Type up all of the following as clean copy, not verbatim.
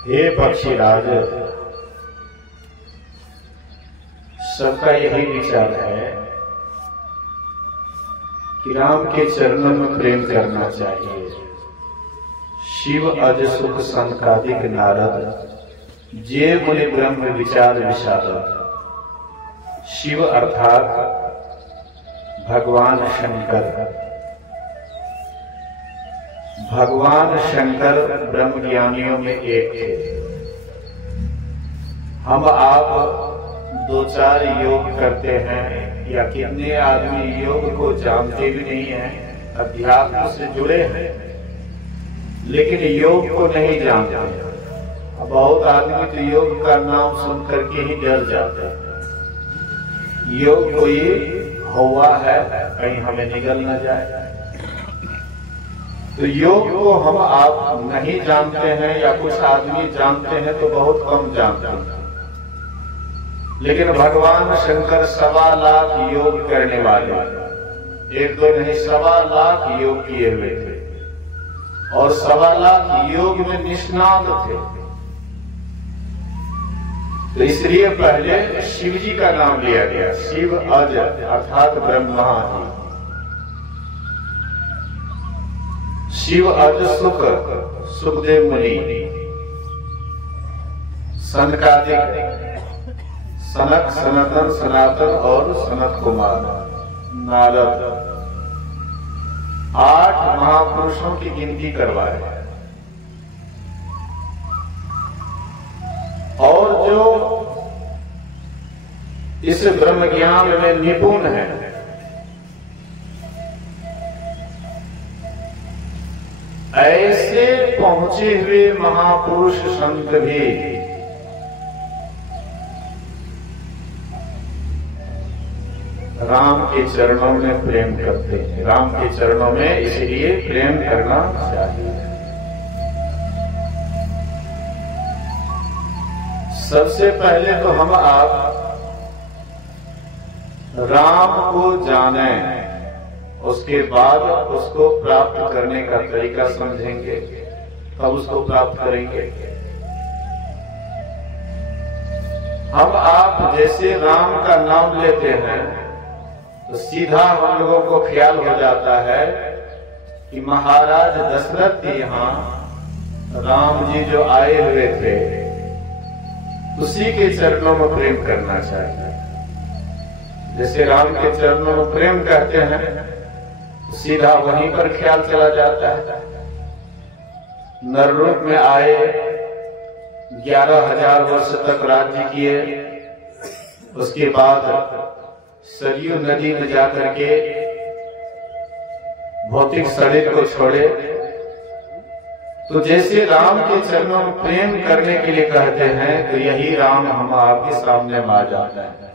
हे पक्षीराज, सबका यही विचार है कि राम के चरणों में प्रेम करना चाहिए। शिव अज सुख संकादिक नारद, जे मुनि ब्रह्म विचार विशारद। शिव अर्थात भगवान शंकर। भगवान शंकर ब्रह्म ज्ञानियों में एक थे। हम आप दो चार योग करते हैं, या कितने आदमी योग को जानते भी नहीं हैं, अध्यात्म से जुड़े हैं लेकिन योग को नहीं जानते। बहुत आदमी तो योग का नाम सुन करके ही डर जाते हैं। योग कोई हुआ है, कहीं हमें निगल न जाए। तो योग को हम आप नहीं जानते हैं, या कुछ आदमी जानते हैं तो बहुत कम जानते हैं। लेकिन भगवान शंकर 1.25 लाख योग करने वाले, एक दो नहीं 1.25 लाख योग किए हुए थे, और 1.25 लाख योग में निष्णात थे। तो इसलिए पहले शिव जी का नाम लिया गया। शिव अज अर्थात ब्रह्मा ही। शिव अज सुख, सुखदेव मुनि। सनकादिक, सनक, सनातन, सनातन और सनत कुमार, नारद। 8 महापुरुषों की गिनती करवाए। और जो इस ब्रह्म ज्ञान में निपुण है, ऐसे पहुंचे हुए महापुरुष संत भी राम के चरणों में प्रेम करते हैं। राम के चरणों में इसलिए प्रेम करना चाहिए। सबसे पहले तो हम आप राम को जाने, उसके बाद उसको प्राप्त करने का तरीका समझेंगे, तब उसको प्राप्त करेंगे। हम आप जैसे राम का नाम लेते हैं तो सीधा हम लोगों को ख्याल हो जाता है कि महाराज दशरथ के यहाँ राम जी जो आए हुए थे, उसी के चरणों में प्रेम करना चाहिए। जैसे राम के चरणों में प्रेम कहते हैं, सीधा वहीं पर ख्याल चला जाता है। नर रूप में आए, 11,000 वर्ष तक राज्य किए, उसके बाद सरयू नदी में जाकर के भौतिक शरीर को छोड़े। तो जैसे राम के चरणों में प्रेम करने के लिए कहते हैं, तो यही राम हम आपके सामने आ जाता है।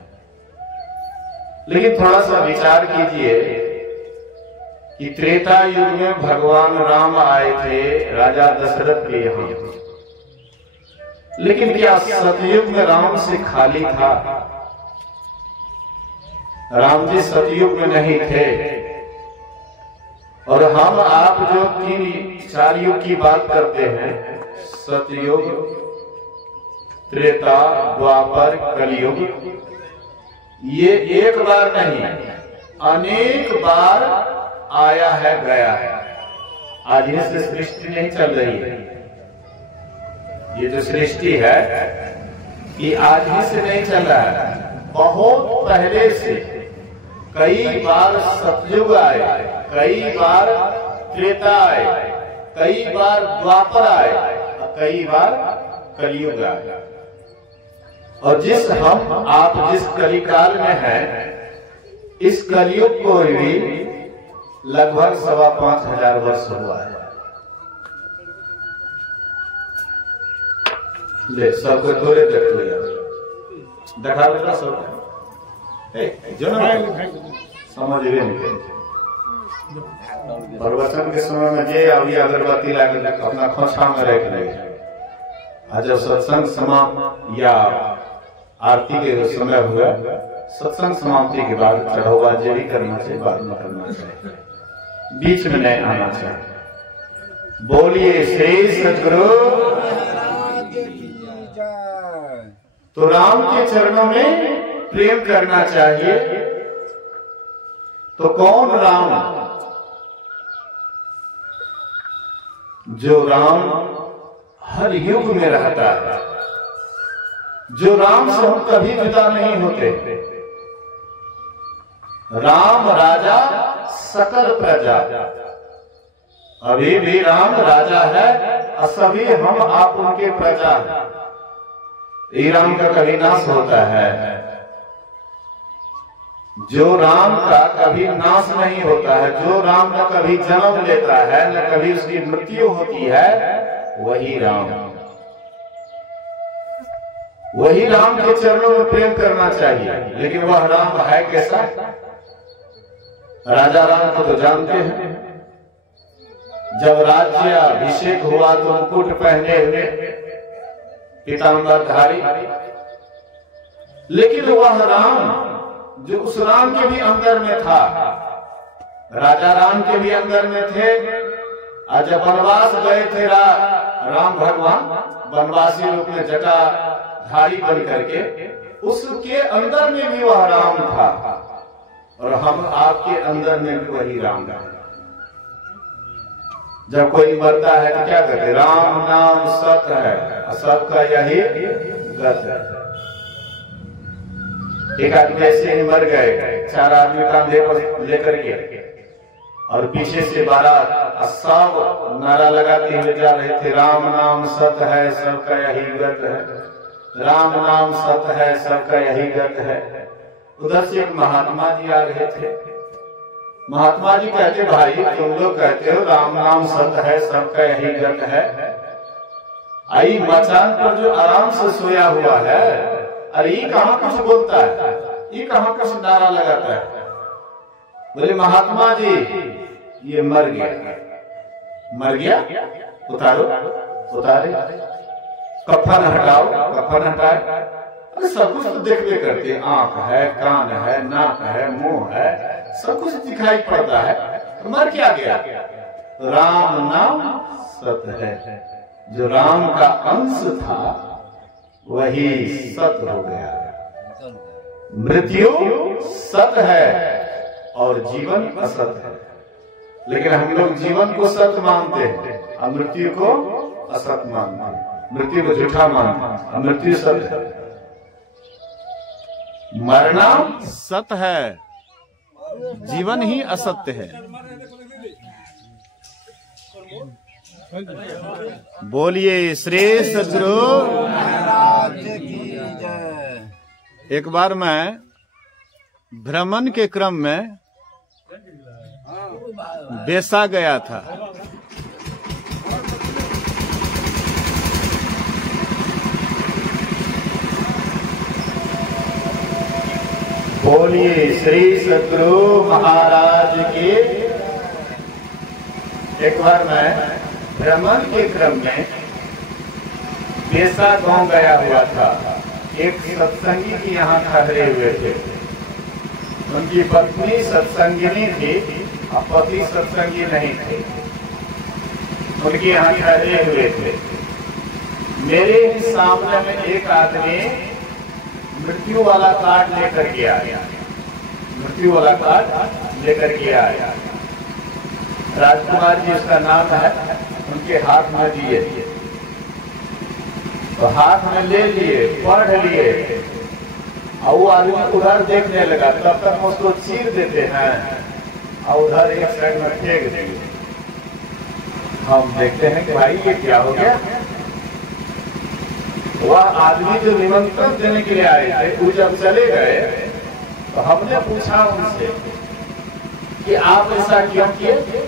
लेकिन थोड़ा सा विचार कीजिए कि त्रेता युग में भगवान राम आए थे राजा दशरथ के यहाँ, लेकिन क्या सतयुग में राम से खाली था? राम जी सतयुग में नहीं थे। और हम आप जो 3-4 युग की बात करते हैं, सतयुग, त्रेता, द्वापर, कलयुग, ये एक बार नहीं अनेक बार आया है, गया है। आज ही से सृष्टि नहीं चल रही है। ये जो सृष्टि है ये आज ही से नहीं चल रहा है, बहुत पहले से। कई बार सतयुग आए, कई बार त्रेता आए, कई बार द्वापर आए, कई बार कलयुग आए। और जिस हम आप जिस कलिकाल में हैं, इस कलयुग को भी लगभग 5,500 वर्ष हुआ है। ले सबको थोड़े देख लिया, देखा बेटा सब जो ना समझ भी नहीं। प्रवचन के समय में जे अभी अगरबत्ती लाके अपना खोछा में रख ले, जब सत्संग समाप्त या आरती के समय हुआ, सत्संग समाप्ति के बाद चढ़ावा जे भी करना चाहिए, बाद में करना चाहिए, बीच में नहीं आना चाहिए। बोलिए श्री सद्गुरु तो राम के चरणों में प्रेम करना चाहिए। तो कौन राम? जो राम हर युग में रहता है, जो राम से हम कभी जुदा नहीं होते। राम राजा सकल प्रजा, अभी भी राम राजा है और सभी हम आप उनके प्रजा हैं। ये राम का कभी नाश होता है? जो राम का कभी नाश नहीं होता है, जो राम का कभी जन्म लेता है न कभी उसकी मृत्यु होती है, वही राम। वही राम के चरणों में प्रेम करना चाहिए। लेकिन वह राम है कैसा? राजा राम को तो जानते हैं। जब राज्याभिषेक हुआ तो मुकुट पहने हुए, पीतांबरधारी, लेकिन वह राम जो उस राम के भी अंदर में था, राजा राम के भी अंदर में थे। आज जब वनवास गए थे राम भगवान वनवासी रूप में जटाधारी बन करके, उसके अंदर में भी वह राम था और हम आपके अंदर में भी वही राम है। जब कोई मरता है तो क्या कहते? राम नाम सत है, सत का यही गत है। एक आदमी ऐसे ही मर गए, 4 आदमी कांधे पर लेकर के, और पीछे से बारात सब नारा लगाते हुए जा रहे थे, राम नाम सत है, सबका यही गत है। राम नाम सत है, सबका यही गत है। उधर से एक महात्मा जी आ रहे थे। महात्मा जी कहते, भाई तुम लोग कहते हो राम नाम सत है, सबका यही गत है। आई मचान पर जो आराम से सोया हुआ है, अरे ये कहां कुछ बोलता है, ये कहां कुछ नारा लगाता है? बोले महात्मा जी ये मर गया। मर गया? उतारो। उतारे। कफन हटाओ। कफन हटाए। अरे सब कुछ तो देखते करते, आंख है, कान है, नाक है, मुंह है, सब कुछ दिखाई पड़ता है। तो मर क्या गया? राम नाम सत है। जो राम का अंश था वही सत हो गया। मृत्यु सत है और जीवन असत है। लेकिन हम लोग जीवन को सत मानते हैं और मृत्यु को असत मानते हैं। मृत्यु को झूठा मानते हैं और मृत्यु सत है। मरना सत है, जीवन ही असत्य है। बोलिए श्री सद्गुरु। एक बार मैं भ्रमण के क्रम में बेसा गया था। बोलिए श्री सद्गुरु महाराज की। एक बार मैं भ्रमण के क्रम में बेसा गांव गया हुआ था। एक सत्संगी की यहाँ ठहरे हुए थे। उनकी पत्नी सत्संगिनी थी और पति सत्संगी नहीं थे। उनके यहाँ ठहरे हुए थे। मेरे ही सामने में एक आदमी मृत्यु वाला कार्ड लेकर के आया। मृत्यु वाला कार्ड लेकर के आया। राजकुमार जी उसका नाम है। उनके हाथ में दिए तो हाथ में ले लिए, पढ़ लिए और वो आदमी उधर देखने लगा। तब तक हम उसको चीर देते हैं और उधर एक साइड में फेंक देंगे। हम देखते हैं कि भाई ये क्या हो गया। वह आदमी जो निमंत्रण देने के लिए आए थे वो जब चले गए तो हमने पूछा उनसे कि आप ऐसा क्यों किए?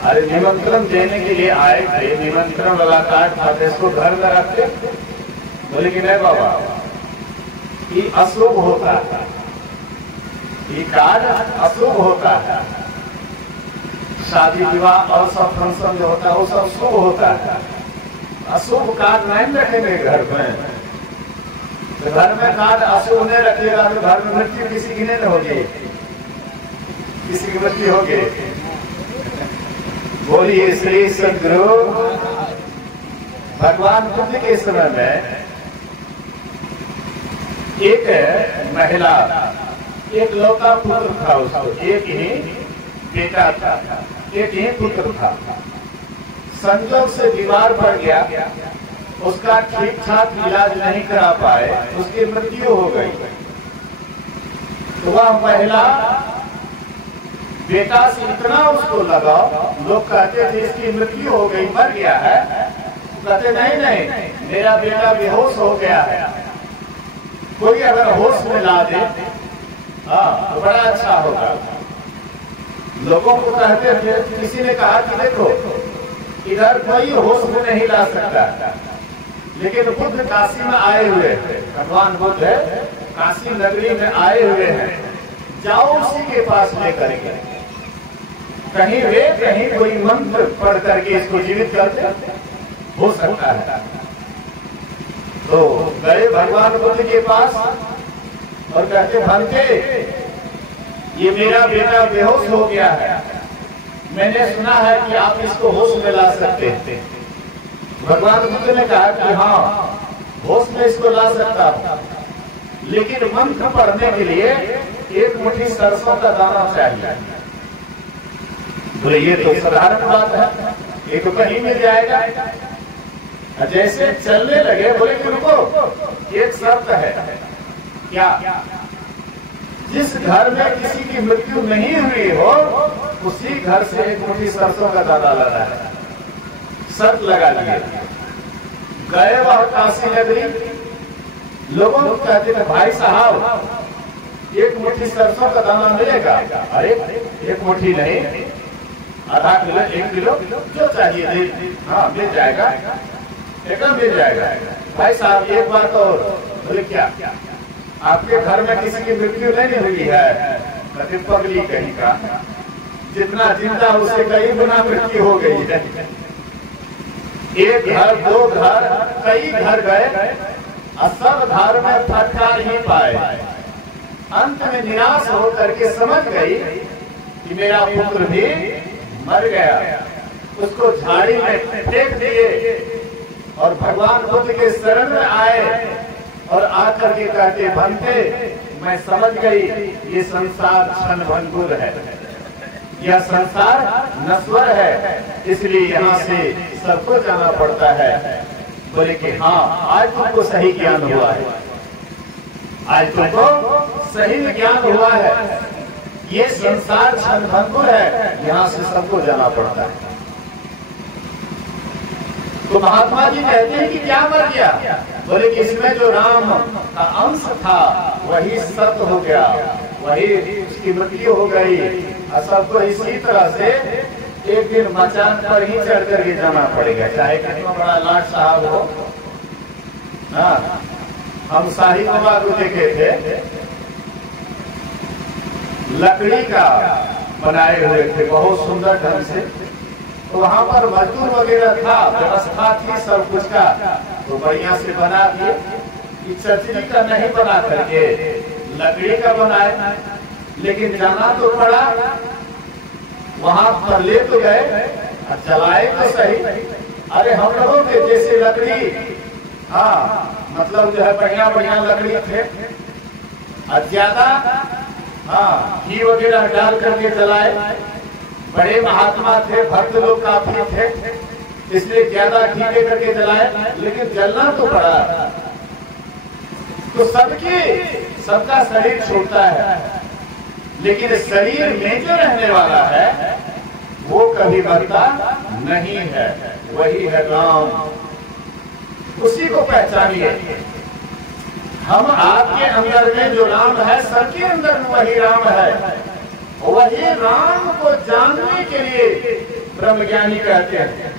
अरे निमंत्रण देने के लिए आए थे, निमंत्रण वाला कार्ड था, इसको घर में रखते। बोले कि नहीं बाबा, ये अशुभ होता है, ये कार्ड अशुभ होता है। शादी विवाह और सब फंक्शन जो होता है वो सब शुभ होता है। अशुभ कार्ड नहीं रखेंगे घर में। तो घर में कार्ड अशुभ नहीं रखिएगा तो घर में मृत्यु किसी की नहीं होगी, किसी की मृत्यु होगी। बोलिए श्री सद्गुरु। भगवान बुद्ध के समय में एक महिला, एक लौता पुत्र था उसको, एक ही बेटा था, एक ही पुत्र था। संजोग से बीमार पड़ गया, उसका ठीक ठाक इलाज नहीं करा पाए, उसकी मृत्यु हो गई। तो वह महिला बेटा से इतना उसको लगा, लोग कहते थे इसकी मृत्यु हो गई, मर गया है, कहते नहीं नहीं, मेरा बेटा बेहोश हो गया है, कोई अगर होश में ला दे हाँ तो बड़ा अच्छा होगा। लोगों को कहते थे, किसी ने कहा कि देखो इधर कोई होश में नहीं ला सकता, लेकिन बुद्ध काशी में आए हुए थे, भगवान बुद्ध काशी नगरी में आए हुए हैं, जाओ उसी के पास लेकर के, कहीं वे कहीं कोई मंत्र पढ़ करके इसको जीवित करते हो सकता है। तो गए भगवान बुद्ध के पास और कहते भंते ये मेरा बेटा बेहोश हो गया है, मैंने सुना है कि आप इसको होश में ला सकते हैं। भगवान बुद्ध ने कहा कि हाँ होश में इसको ला सकता हूं, लेकिन मंत्र पढ़ने के लिए एक मुट्ठी सरसों का दाना चाहिए। बोले ये तो साधारण बात है, ये तो कहीं मिल जाएगा। जैसे चलने लगे बोले कि रुको, एक शर्त है। क्या? जिस घर में किसी की मृत्यु नहीं हुई हो उसी घर से एक मुट्ठी सरसों का दाना लाना है। शर्त लगा लिए। गए वह काशी नगरी, लोगों को कहते थे भाई साहब एक मुट्ठी सरसों का दाना मिलेगा? अरे एक मुट्ठी नहीं, आधा किलो, 1 किलो, जो चाहिए दे, हाँ मिल जाएगा, एकदम मिल जाएगा। भाई साहब एक बार तो, बोले क्या आपके घर में किसी की मृत्यु नहीं हुई है? कभी पगली कहीं का, जितना जिंदा उससे कई गुना मृत्यु हो गई है। एक घर, 2 घर, कई घर गए, सब घर में फटकार ही पाए। अंत में निराश होकर के समझ गई कि मेरा पुत्र भी मर गया। उसको झाड़ी में फेंक दिए और भगवान बुद्ध के शरण में आए और आकर के कहते भंते मैं समझ गई ये संसार क्षण भंगुर है, यह संसार नश्वर है, इसलिए यहाँ से सबको जाना पड़ता है। बोले कि हाँ आज तुमको सही ज्ञान हुआ है, आज तुमको सही ज्ञान हुआ है, ये संसार क्षण भंगुर है, यहाँ से सबको जाना पड़ता है। तो महात्मा जी कहते हैं कि क्या मर गया? बोले कि इसमें जो राम का अंश था वही सत्य हो गया, वही उसकी मृत्यु हो गई। सबको इसी तरह से एक दिन मचान पर ही चढ़ करके जाना पड़ेगा, चाहे कितना बड़ा लाट साहब हो। हाँ, हम शाही बाबा को देखे थे, लकड़ी का बनाए हुए थे बहुत सुंदर ढंग से, तो वहां पर मजदूर वगैरह था, व्यवस्था थी सब कुछ का, तो बढ़िया से बना दिए। चचरी का नहीं बना करके लकड़ी का बनाए, लेकिन जाना तो पड़ा। वहां पर ले तो गए और चलाए तो सही। अरे हम लोगों के जैसे लकड़ी, हाँ मतलब जो है बढ़िया बढ़िया लकड़ी थे, और ज्यादा हाँ घी वगैरह डाल करके चलाए। बड़े महात्मा थे, भक्त लोग काफी थे, इसलिए ज्यादा घी दे करके जलाए, लेकिन जलना तो पड़ा। तो सबका शरीर छूटता है, लेकिन शरीर में जो रहने वाला है वो कभी मरता नहीं है, वही है राम। उसी को पहचानिए। हम आपके अंदर में जो राम है, सबके अंदर वही राम है। वही राम को जानने के लिए ब्रह्मज्ञानी कहते हैं।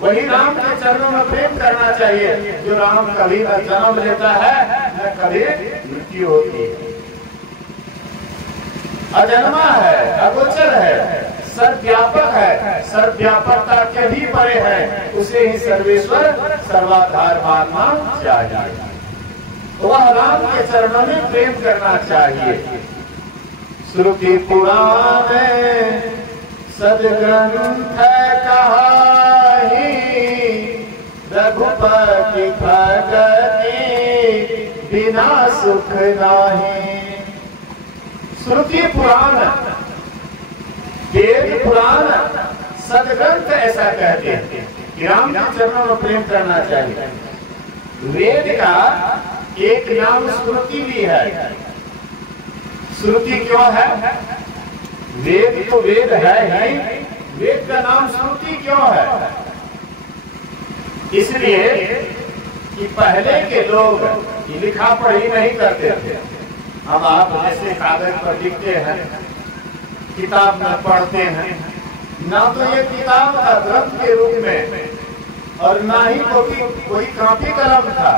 वही राम के चरणों में प्रेम करना चाहिए, जो राम कभी न जन्म लेता है न कभी मृत्यु होती है। अजन्मा है, अगोचर है, सर्वव्यापक है, सर्वव्यापकता के भी परे है, उसे ही सर्वेश्वर सर्वाधार मानना चाहिए। वह राम के चरणों में प्रेम करना चाहिए। श्रुति पुराण सदग्रंथ कहाही, रघुपति भगति बिना सुख नाही। श्रुति पुराण, वेद पुराण, सदग्रंथ ऐसा कहते हैं कि राम के चरणों में प्रेम करना चाहिए। वेद का एक नाम श्रुति भी है। श्रुति क्यों है? वेद तो वेद है ही, वेद का नाम श्रुति क्यों है? इसलिए कि पहले के लोग लिखा पढ़ी नहीं करते थे। अब आप जैसे कागज पर लिखते हैं, किताब में पढ़ते हैं, ना तो ये किताब था ग्रंथ के रूप में और ना ही कोई कॉपी कलम था।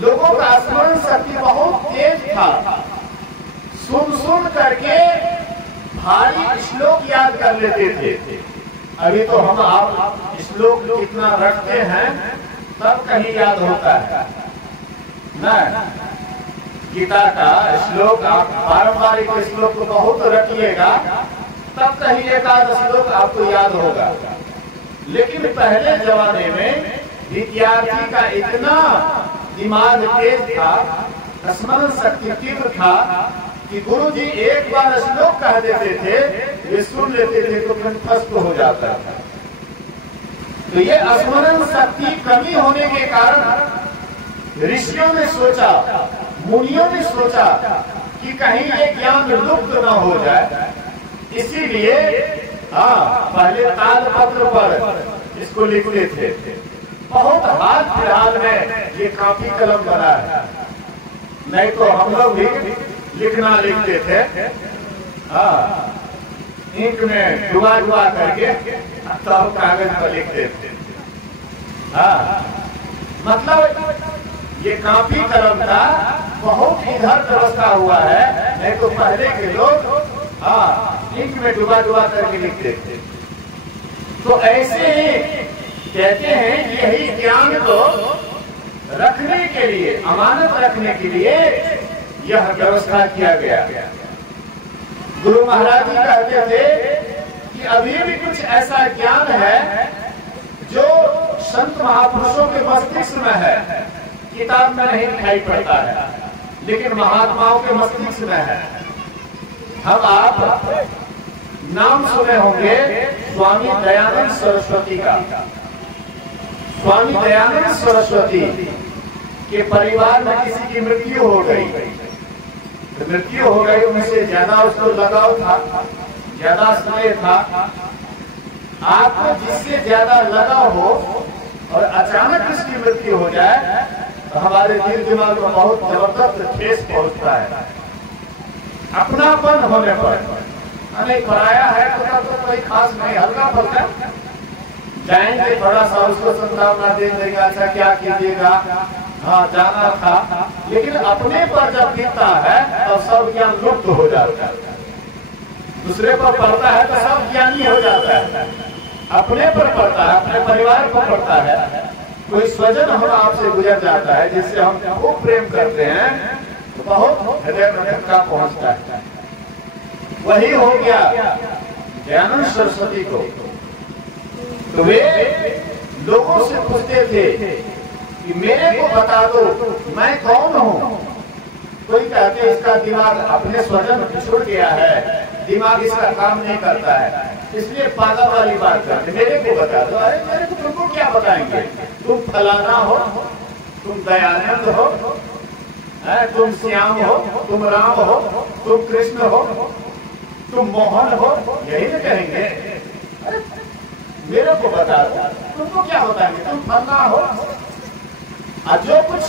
लोगों का स्मरण शक्ति बहुत तेज था, सुन करके भारी श्लोक याद कर लेते थे। अभी तो हम आप श्लोक कितना रखते हैं तब कहीं याद होता है ना। गीता का श्लोक आप पारंपरिक श्लोक को बहुत रखिएगा तब कहीं एक आध श्लोक आपको याद होगा। लेकिन पहले जमाने में विद्यार्थी का इतना दिमाग तेज था, स्मरण शक्ति तीव्र था कि गुरु जी एक बार श्लोक कह देते थे, ये सुन लेते थे तो कंठस्थ हो जाता था। तो ये स्मरण शक्ति कमी होने के कारण ऋषियों ने सोचा, मुनियों ने सोचा कि कहीं ये ज्ञान लुप्त न हो जाए। इसीलिए पहले तालपत्र पर इसको लिखते थे। बहुत हाल फिलहाल में ये कॉपी कलम बना है, नहीं तो हम लोग भी लिखना लिखते थे इंक में डुबा करके तब कागज पर लिखते थे। मतलब ये कॉपी कलम का बहुत इधर व्यवस्था हुआ है, नहीं तो पहले के लोग इंक में डुबा करके लिखते थे। तो ऐसे ही कहते हैं यही ज्ञान को रखने के लिए, अमानत रखने के लिए यह व्यवस्था किया गया। गुरु महाराज जी कहते थे कि अभी भी कुछ ऐसा ज्ञान है जो संत महापुरुषों के मस्तिष्क में है, किताब में नहीं दिखाई पड़ता है, लेकिन महात्माओं के मस्तिष्क में है। हम आप नाम सुने होंगे स्वामी दयानंद सरस्वती का। स्वामी दयानंद सरस्वती के परिवार में किसी की मृत्यु हो गई। मृत्यु हो गई, उनसे ज्यादा उसको लगाव था, ज्यादा स्नेह था। आपको जिससे ज्यादा लगाव हो और अचानक उसकी मृत्यु हो जाए तो हमारे दिल दिमाग में बहुत जबरदस्त ठेस पहुंचता है। अपनापन होने पर अनेक पराया है तो कोई खास नहीं, हल्का फुल्का जाएंगे, थोड़ा सा उसको संतावना दे देगा, अच्छा क्या कीजिएगा, हाँ जाना था। लेकिन अपने पर जब गिरता है तो सब ज्ञान लुप्त हो जाता है। दूसरे पर पड़ता है तो सब ज्ञानी हो जाता है। अपने पर पड़ता है, अपने परिवार पर पड़ता है, कोई स्वजन हम आपसे गुजर जाता है जिससे हम खूब प्रेम करते हैं तो बहुत हृदय में धक्का पहुंचता है। वही हो गया दयानंद सरस्वती को। तो वे लोगों से पूछते थे कि मेरे को बता दो मैं कौन हूँ। कोई कहते इसका दिमाग अपने स्वजन छोड़ गया है, दिमाग इसका काम नहीं करता है, इसलिए पागल वाली बात करते, मेरे को बता दो। अरे मेरे को तुमको क्या बताएंगे, तुम फलाना हो, तुम दयानंद हो, तुम श्याम हो, तुम राम हो, तुम कृष्ण हो, तुम मोहन हो, यही तो कहेंगे। अरे मेरे को बता दो, तुमको क्या बताएंगे, तुम फलना हो। और जो कुछ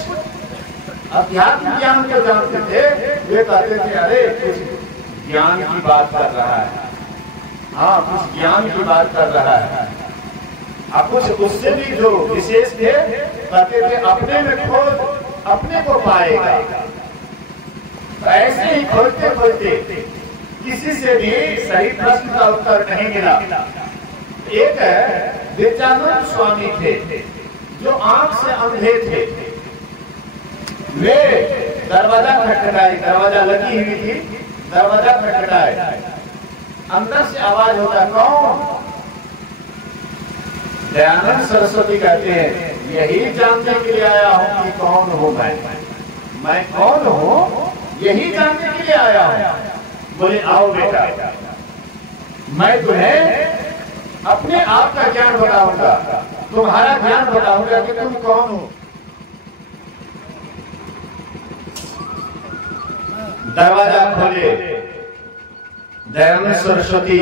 अध्यात्म ज्ञान के जानते थे वे कहते थे अरे कुछ ज्ञान की बात कर रहा है, हाँ कुछ ज्ञान की बात कर रहा है। अब कुछ उससे भी जो विशेष थे कहते थे अपने में खोज अपने को पाएगा। तो ऐसे ही खोजते खोजते किसी से भी सही प्रश्न का उत्तर नहीं मिला। एक विद्यानंद स्वामी थे जो आंख से अंधे थे। वे दरवाजा खटखटाए, दरवाजा लगी हुई थी, दरवाजा खटखटाए, अंदर से आवाज होता कौन। दयानंद सरस्वती कहते हैं यही जानने के लिए आया हूं कि कौन हूं मैं। मैं कौन हूं यही जानने के लिए आया हूं। बोले आओ बेटा, मैं तुम्हें अपने आप का ज्ञान बताऊंगा, तुम्हारा ज्ञान बताऊंगा कि तुम कौन हो। दरवाजा खोले, दयानंद सरस्वती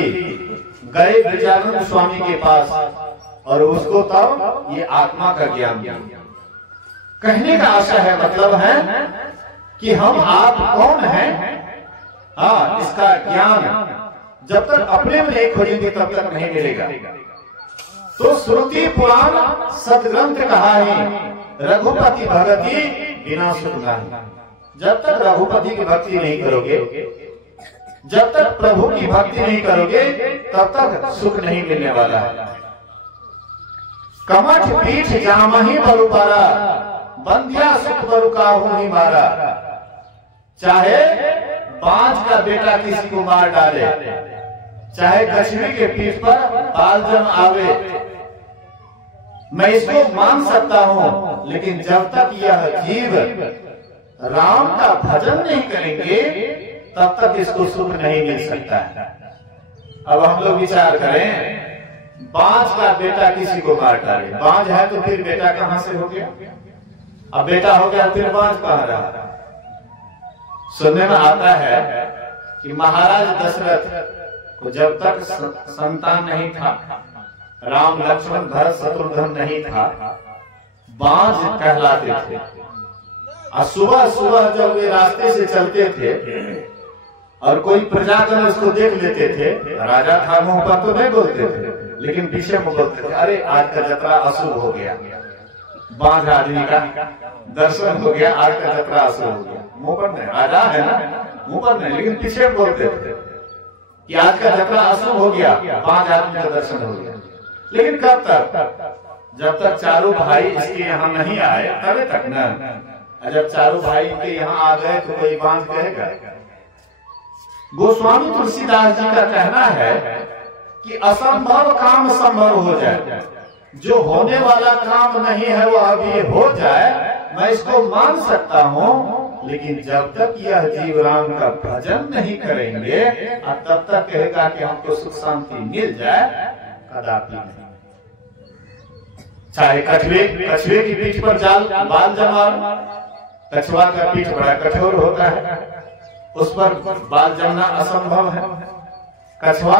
गए विजयानंद स्वामी के पास और उसको तब ये आत्मा का ज्ञान दिया। कहने का आशा है, मतलब है कि हम आप कौन हैं, हाँ, इसका ज्ञान जब तक अपने में नहीं खोजेंगे तब तक नहीं मिलेगा। तो श्रुति पुराण सदग्रंथ कहा है, रघुपति भगति बिना सुख नहीं। जब तक रघुपति की भक्ति नहीं करोगे, जब तक प्रभु की भक्ति नहीं करोगे, तब तक सुख नहीं मिलने वाला है। कमठ पीठ जामहि बरुपारा, बंध्या सुख बरुकाहु ही मारा। चाहे बांझ का बेटा किसी को मार डाले, चाहे कछुए के पीठ पर बाल जम आवे, मैं इसको मान सकता हूं, लेकिन जब तक यह जीव राम का भजन नहीं करेंगे तब तक इसको सुख नहीं मिल सकता है। अब हम लोग विचार करें, बांझ का बेटा किसी को मार डाले, बांझ है तो फिर बेटा कहां से हो गया, अब बेटा हो गया फिर बांझ कहां रहा। सुनने में आता है कि महाराज दशरथ को जब तक संतान नहीं था, राम लक्ष्मण भरत शत्रुघ्न नहीं था, बांझ कहलाते थे। और सुबह सुबह जब वे रास्ते से चलते थे और कोई प्रजाजन उसको देख लेते थे, राजा था मुंह पर तो नहीं बोलते थे, लेकिन पीछे में बोलते थे, अरे आज का जतरा अशुभ हो गया, बांझ आदमी का दर्शन हो गया, आज का जतरा अशुभ हो गया। मुंह पर नहीं, राजा है ना, मुंह पर नहीं, लेकिन पीछे में बोलते थे कि आज का जतरा अशुभ हो गया, बांझ आदमी का दर्शन हो गया। लेकिन कब तक? जब तक चारों भाई इसके यहाँ नहीं आए तब तक न। जब चारों भाई के यहाँ आ गए तो कोई बांझ कहेगा। गोस्वामी तुलसीदास जी का कहना है कि असंभव काम संभव हो जाए, जो होने वाला काम नहीं है वो अभी हो जाए, मैं इसको मान सकता हूँ, लेकिन जब तक यह जीव राम का भजन नहीं करेंगे और तब तक कहेगा कि हमको सुख शांति मिल जाए, कदापि नहीं। चाहे कछुए की पीठ पर बाल जमा, कछुआ का पीठ बड़ा कठोर होता है, उस पर बाल जमना असंभव है। कछुआ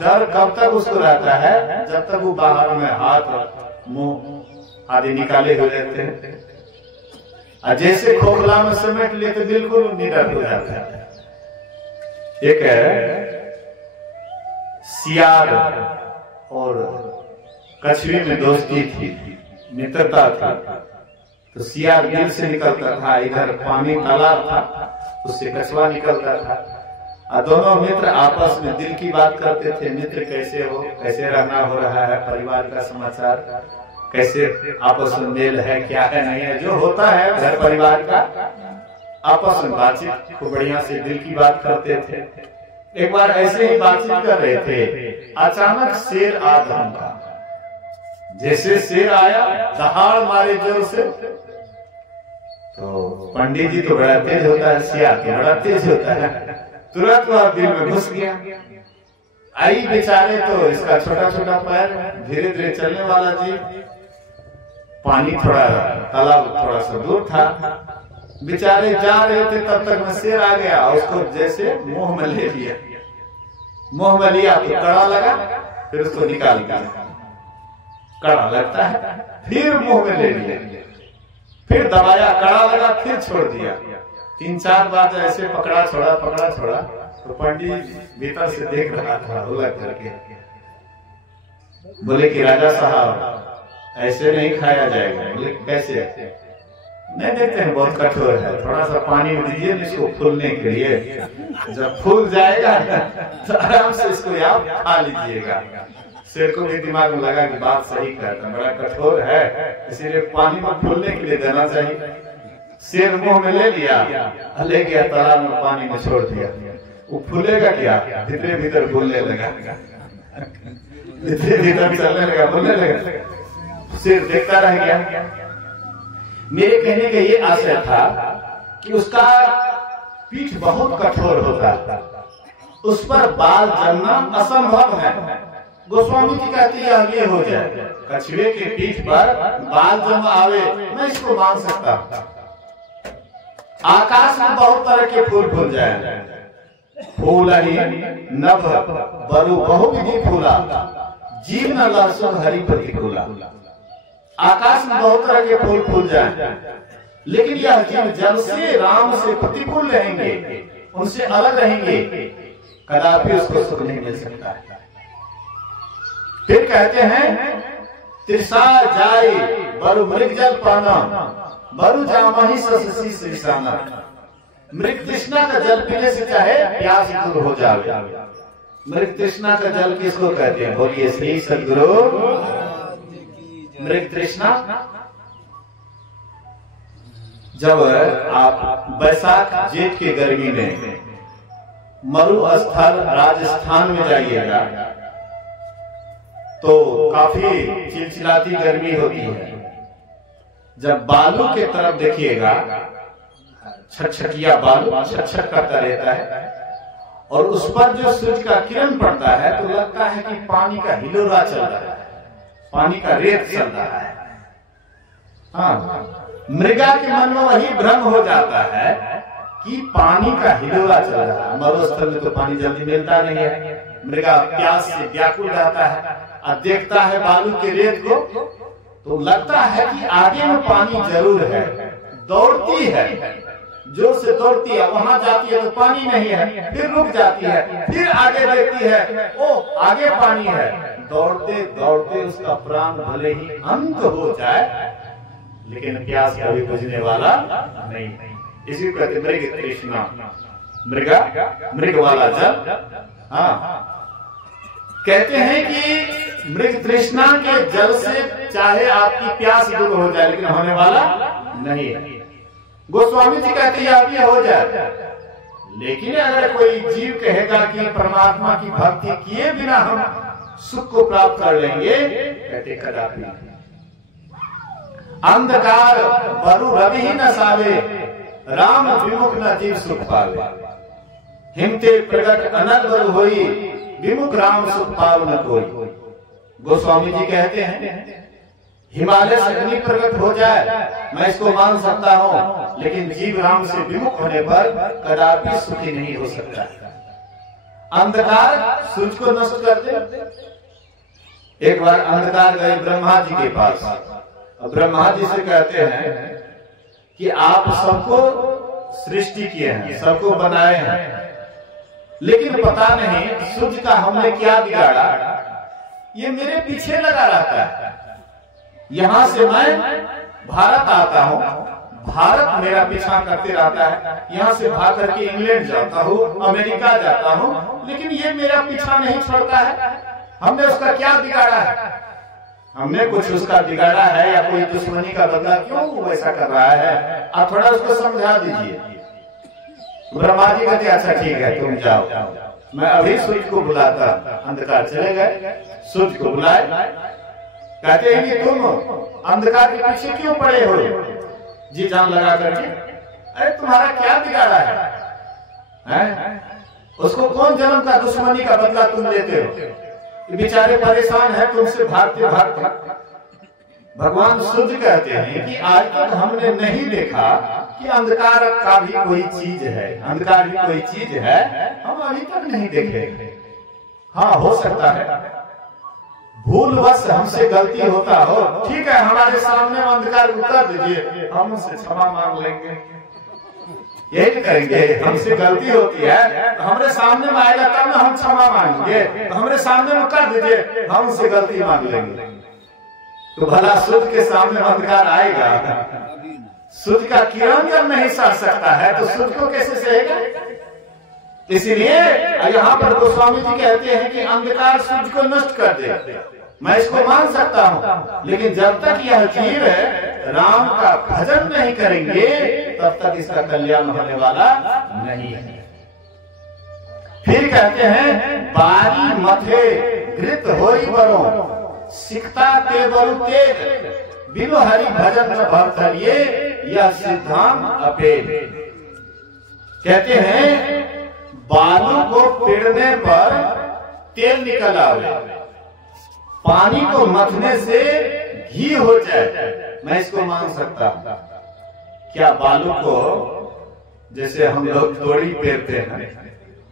डर कब तक उसको रहता है, जब तक वो बाहर में हाथ मुंह आदि निकाले हुए रहते हैं, और जैसे खोखला में समेट लिए तो बिल्कुल निडर हो जाता है। एक सियार और कछुए में दोस्ती थी, मित्रता थी। तो सियार दिल से निकलता था, इधर पानी तालाब था, उससे कछुआ निकलता था, और दोनों मित्र आपस में दिल की बात करते थे। मित्र कैसे हो, कैसे रहना हो रहा है, परिवार का समाचार, कैसे आपस में मेल है, क्या है नहीं है, जो होता है घर परिवार का, आपस में बातचीत खूब बढ़िया से दिल की बात करते थे। एक बार ऐसे ही बातचीत कर रहे थे, अचानक शेर आ धमका। जैसे शेर आया, दहाड़ मारे जोर से, तो पंडित जी तो बड़ा तेज होता है, सियार तो बड़ा तेज होता है, तुरंत वह दिल में घुस गया। आई बेचारे तो इसका छोटा छोटा पैर, धीरे धीरे चलने वाला जीव, पानी थोड़ा तालाब थोड़ा सा दूर था, बेचारे जा रहे थे, तब तक में शेर आ गया, उसको जैसे मुंह में ले लिया। मुंह में लिया तो कड़ा लगा, फिर उसको निकाल दिया, कड़ा लगता है, फिर मुंह में ले लिया, फिर दबाया, कड़ा लगा, फिर छोड़ दिया। 3-4 बार ऐसे पकड़ा छोड़ा, तो पंडित भीतर से देख रहा था उलट करके, बोले कि राजा साहब ऐसे नहीं खाया जाएगा। बोले कैसे? नहीं देते हैं, बहुत कठोर है, थोड़ा सा पानी दीजिए इसको फूलने के लिए, जब फूल जाएगा तो आराम से इसको आप खा लीजिएगा। शेर को भी दिमाग में लगा कि बात सही कहता, बड़ा कठोर है, इसीलिए पानी में फूलने के लिए देना चाहिए। शेर मुंह में ले लिया, ले गया तालाब में, पानी में छोड़ दिया। वो फूलेगा क्या? भीतर भीतर फूलने लगा, भीतर चलने लगा, बोलने लगा। शेर देखता रह गया। मेरे कहने का ये आशय था कि उसका पीठ बहुत कठोर होता है, उस पर बाल जमना असंभव है। गोस्वामी जी कहती है अब ये हो जाए, कछुए के पीठ पर बाल जम आवे, मैं इसको मान सकता। आकाश में बहुत तरह के फूल फूल जाए, फूल नभ बरु बहुविधि फूला, जीवन लहसुन हरि प्रतिकूला। आकाश में बहुत तरह के फूल फूल जाए, लेकिन यह जीव जल से राम से प्रतिकूल रहेंगे, उनसे अलग रहेंगे, कदापि उसको सुख नहीं मिल सकता है। फिर कहते हैं तृषा जाए बरु मृग जल पाना, बरु जामहि सससी श्रीसाना। मृग तृष्णा का जल पीने से चाहे प्यास दूर हो जाए। मृग तृष्णा का जल किसको कहते हैं? बोलिए श्री सद्गुरु। मृग तृष्णा जब आप बैसाख जेठ की गर्मी में मरुस्थल राजस्थान में जाइएगा तो काफी चिलचिलाती गर्मी होती है। जब बालू के तरफ देखिएगा, छटछटिया बालू छटछट करता रहता है और उस पर जो सूरज का किरण पड़ता है तो लगता है कि पानी का हिलोरा चल रहा है, पानी का रेत चल रहा है। हाँ, मृगा के मन में वही भ्रम हो जाता है कि पानी का हिलोरा चल रहा है। मरुस्थल में तो पानी जल्दी मिलता नहीं है, मृगा प्यास से व्याकुल रहता है और देखता है बालू के रेत को तो लगता है कि आगे में पानी जरूर है, दौड़ती है, जोर से दौड़ती है, वहां जाती है तो पानी नहीं है, फिर रुक जाती है, फिर आगे देखती है, ओ आगे पानी है। दौड़ते दौड़ते उसका प्राण भले ही अंत हो जाए लेकिन प्यास कभी बुझने वाला नहीं। इसी को कहते मृग तृष्णा, मृग वाला जल। हाँ, कहते हैं कि मृग तृष्णा के जल से चाहे आपकी प्यास दूर हो जाए लेकिन होने वाला नहीं है। गोस्वामी जी कहते हैं आप ये हो जाए, लेकिन अगर कोई जीव कहेगा कि परमात्मा की भक्ति किए बिना हम सुख को प्राप्त कर लेंगे, कहते कदापि नहीं। अंधकार बरु रवि ही न सावे, राम विमुख न जीव सुख पावे। हिमते प्रगट अनग बरु होई, विमुख राम सुख पाव न कोई। गोस्वामी जी कहते हैं हिमालय से अग्नि प्रकट हो जाए मैं इसको मान सकता हूँ, लेकिन जीव राम से विमुख होने पर कदापि सुखी नहीं हो सकता। अंधकार सूरज को नष्ट कर दे। एक बार अंधकार गए ब्रह्मा जी के पास, ब्रह्मा जी से कहते हैं कि आप सबको सृष्टि किए हैं, सबको बनाए हैं, लेकिन पता नहीं सूरज का हमने क्या बिगाड़ा, ये मेरे पीछे लगा रहता है। यहां से मैं भारत आता हूँ, भारत मेरा पीछा करते रहता है, यहाँ से भाग करके इंग्लैंड जाता हूँ, अमेरिका जाता हूँ, लेकिन ये मेरा पीछा नहीं छोड़ता है। हमने उसका क्या बिगाड़ा है? हमने कुछ उसका बिगाड़ा है या कोई दुश्मनी का बदला क्यों वैसा कर रहा है? आप थोड़ा उसको समझा दीजिए। ब्रह्मा जी कहते अच्छा ठीक है तुम जाओ, मैं अभी सूरज को बुलाता। अंधकार चले गए, सूरज को बुलाए, कहते हैं कि तुम अंधकार के पीछे क्यों पड़े हो जी जान लगा करके? अरे तुम्हारा क्या बिगाड़ा है? उसको कौन जन्म का दुश्मनी का बदला तुम लेते हो? बेचारे परेशान है तुमसे भागते भागते। भगवान सूर्य कहते हैं कि आज तक हमने नहीं देखा कि अंधकार का भी कोई चीज है, अंधकार भी कोई चीज है, हम अभी तक नहीं देखे। हाँ हो सकता है भूलवश हमसे गलती होता हो, ठीक है हमारे सामने अंधकार उतर दीजिए, हम उससे क्षमा मांग लेंगे। यही करेंगे, हमसे गलती होती है तो हमारे सामने में आएगा तब ना हम क्षमा मांगेंगे, तो हमारे सामने में कर दीजिए, हम उससे गलती मांग लेंगे। तो भला सूर्य के सामने अंधकार आएगा? सूर्य का किरण जब नहीं सह सकता है तो सूर्य को कैसे सहेगा? इसीलिए यहाँ पर गोस्वामी जी कहते हैं कि अंधकार सूर्य को नष्ट कर दे, मैं इसको मान सकता हूँ, लेकिन जब तक यह जीव राम का भजन नहीं करेंगे तब तक इसका कल्याण होने वाला नहीं है। फिर कहते हैं बारी मथे घृत होई बरो, सिकता ते बरु तेज, बिनु हरि भजन न भवतरिये, यह सिद्धांत अपेल। कहते हैं बालू को पेड़ने पर तेल निकल आवे, पानी को मथने से घी हो जाए, मैं इसको मान सकता हूं। क्या बालू को जैसे हम लोग तोड़ी पेरते हैं,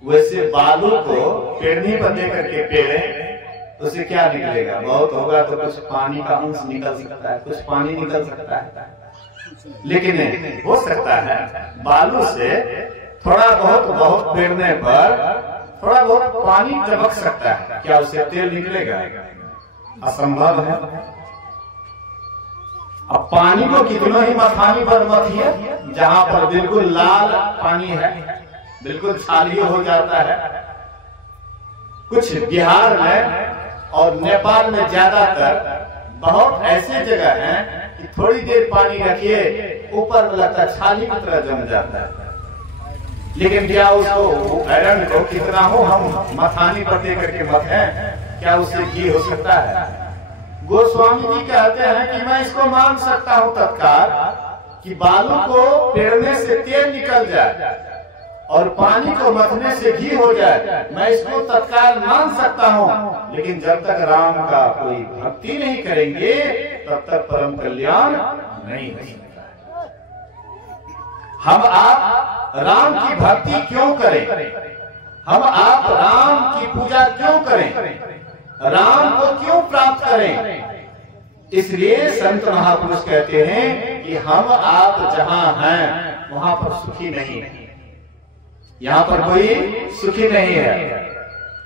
वैसे बालू को पेड़नी पर लेकर के पेड़े तो उसे क्या निकलेगा? बहुत होगा तो कुछ पानी का अंश निकल सकता है, कुछ पानी निकल सकता है, लेकिन हो सकता है बालू से थोड़ा बहुत पेड़ने पर थोड़ा बहुत पानी टपक सकता है, क्या उससे तेल निकलेगा? असंभव है। अब पानी को कितना ही मथानी पर मथिए, जहां पर बिल्कुल लाल पानी है, बिल्कुल छाली हो जाता है। कुछ बिहार में और नेपाल में ज्यादातर बहुत ऐसे जगह हैं कि थोड़ी देर पानी रखिए, ऊपर में लगता छाली की तरह जम जाता है। लेकिन क्या उसको आयरन को कितना हो हम मथानी पर दे करके मत है, क्या उससे घी हो सकता है? गोस्वामी जी कहते हैं कि मैं इसको मान सकता हूं तत्काल कि बालू को पेड़ने से तेल निकल जाए और पानी को मथने से घी हो जाए, मैं इसको तत्काल मान सकता हूं। लेकिन जब तक राम का कोई भक्ति नहीं करेंगे तब तक परम कल्याण नहीं हो सकता है। हम आप राम की भक्ति क्यों करें? हम आप राम की पूजा क्यों करें? राम को क्यों प्राप्त करें? इसलिए संत महापुरुष कहते हैं कि हम आप जहां हैं वहां पर सुखी नहीं है, यहाँ पर कोई सुखी नहीं है।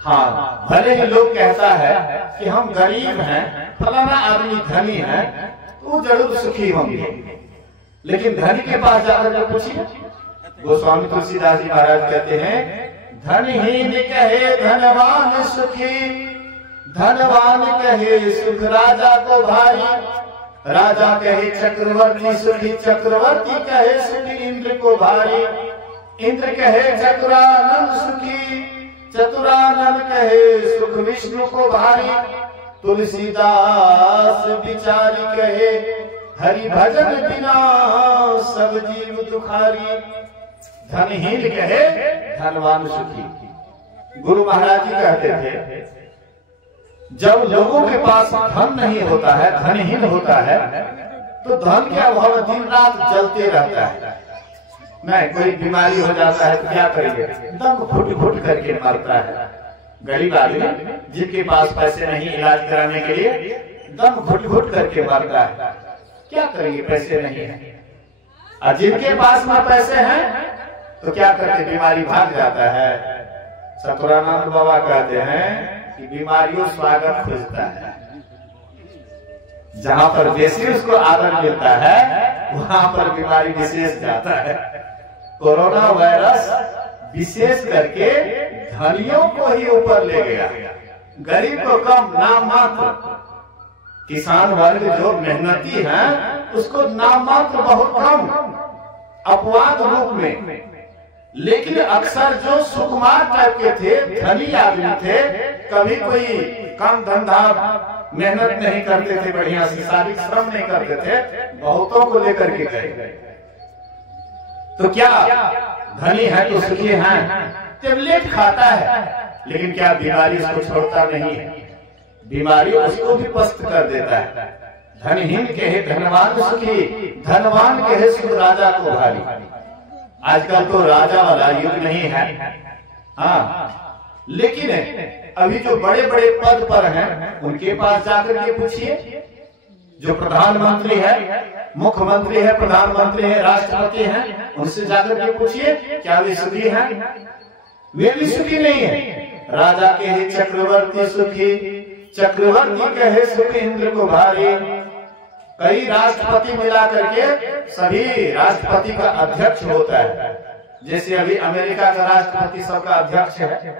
हाँ, भले ही लोग कहता है कि हम गरीब हैं, फलाना आदमी धनी है, तो जरूर सुखी होंगे, लेकिन धनी के पास जाकर के पूछिए। गोस्वामी तुलसीदास जी महाराज कहते हैं धनहीन कहे धनवान सुखी, धनवान कहे सुख राजा को भारी, राजा कहे चक्रवर्ती सुखी, चक्रवर्ती कहे सुखी इंद्र को भारी, इंद्र कहे चतुरानंद सुखी, चतुरानंद कहे सुख विष्णु को भारी, तुलसीदास बिचारी कहे हरि भजन बिना सब जीव दुखारी। धनहीन कहे धनवान सुखी। गुरु महाराज जी कहते थे जब लोगों के पास धन नहीं होता है, धनहीन होता है, तो धन क्या वह दिन रात जलते रहता है। नहीं, कोई बीमारी हो जाता है तो क्या करेंगे? दम घुट घुट करके मरता है। गरीब आदमी जिनके पास पैसे नहीं इलाज कराने के लिए, दम घुट घुट करके मरता है। क्या करेंगे? पैसे नहीं है। और जिनके पास में पैसे हैं तो क्या करते? बीमारी भाग जाता है। सतुरानंद बाबा कहते हैं कि बीमारियों स्वागत खोजता है। जहां पर बेसी उसको आदर मिलता है वहां पर बीमारी विशेष जाता है। कोरोना वायरस विशेष करके धनियों को ही ऊपर ले गया, गरीब को कम, नाम मात्र। किसान वर्ग जो मेहनती है उसको नाम मात्र बहुत कम, अपवाद रूप में। लेकिन अक्सर जो सुकुमार टाइप के थे, धनी आदमी थे, कभी कोई काम धंधा मेहनत नहीं करते थे, बढ़िया से शारीरिक श्रम नहीं करते थे, बहुतों को लेकर के गए। तो क्या धनी है तो सुखी है? टेबलेट खाता है, लेकिन क्या बीमारी उसको छोड़ता नहीं है? बीमारी उसको भी पस्त कर देता है। धनहीन कहे धनवान सुखी, धनवान कहे सुख राजा को भारी। आजकल तो राजा वाला युग नहीं है। हाँ, लेकिन अभी जो बड़े बड़े पद पर हैं उनके पास जाकर के पूछिए। जो प्रधानमंत्री है, मुख्यमंत्री है, प्रधानमंत्री है, राष्ट्रपति हैं, उनसे जाकर के पूछिए क्या वे सुखी हैं? वे भी सुखी नहीं है। राजा कहे चक्रवर्ती सुखी, चक्रवर्ती कहे सुख इंद्र को भारी। कई राष्ट्रपति मिला करके सभी राष्ट्रपति का अध्यक्ष होता है। जैसे अभी अमेरिका का राष्ट्रपति सबका अध्यक्ष है,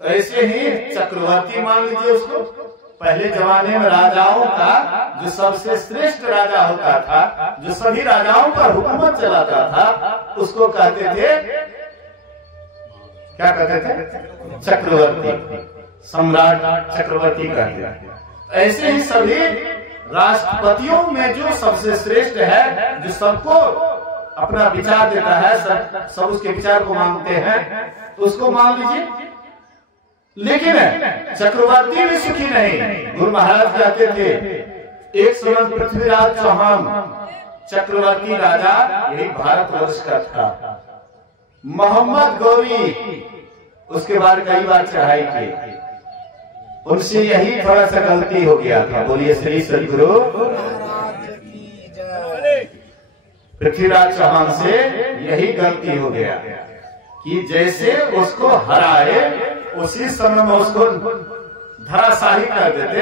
तो ऐसे ही चक्रवर्ती मान लीजिए उसको। पहले जमाने में राजाओं का जो सबसे श्रेष्ठ राजा होता था, जो सभी राजाओं पर हुकूमत चलाता था, उसको कहते थे, क्या कहते थे? चक्रवर्ती, सम्राट चक्रवर्ती कहते थे। ऐसे ही सभी राष्ट्रपतियों में जो सबसे श्रेष्ठ है, जो सबको अपना विचार देता है, सब उसके विचार को मानते हैं, तो उसको मान लीजिए। लेकिन चक्रवर्ती भी सुखी नहीं। गुरु महाराज कहते थे एक समय पृथ्वीराज चौहान चक्रवर्ती राजा यही भारतवर्ष का था। मोहम्मद गौरी उसके बाद कई बार चढ़ाई की, उनसे यही थोड़ा सा गलती हो गया था। बोलिए श्री सदगुरु। पृथ्वीराज चौहान से यही गलती हो गया कि जैसे उसको हराए उसी समय में उसको धराशाही कर देते,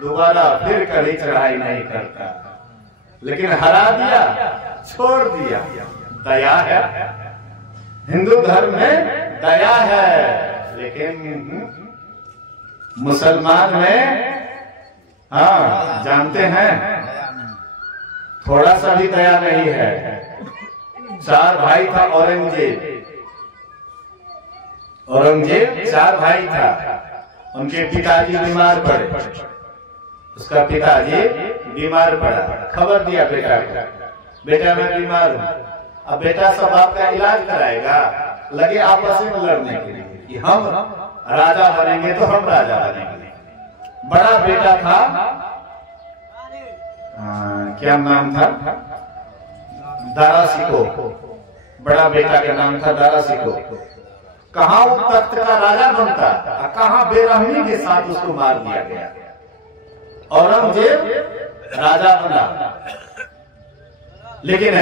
दोबारा फिर कभी चढ़ाई नहीं करता। लेकिन हरा दिया, छोड़ दिया। दया है, हिंदू धर्म में दया है, लेकिन मुसलमान में हाँ जानते हैं थोड़ा सा भी दया नहीं है। 4 भाई था औरंगजेब 4 भाई था। उनके पिताजी बीमार पड़े, उसका पिताजी बीमार पड़ा, खबर दिया बेटा को, बेटा मैं बीमार हूं। अब बेटा सब आपका इलाज कराएगा, लगे आपस में लड़ने के लिए कि हम राजा बनेंगे तो हम राजा बनेंगे। बड़ा बेटा था, क्या नाम था, दारा सिको। बड़ा बेटा का नाम था दारा सिको। कहां वो तख्त का राजा बनता, कहां बेरहमी के साथ उसको मार दिया गया। औरंगजेब राजा बना, लेकिन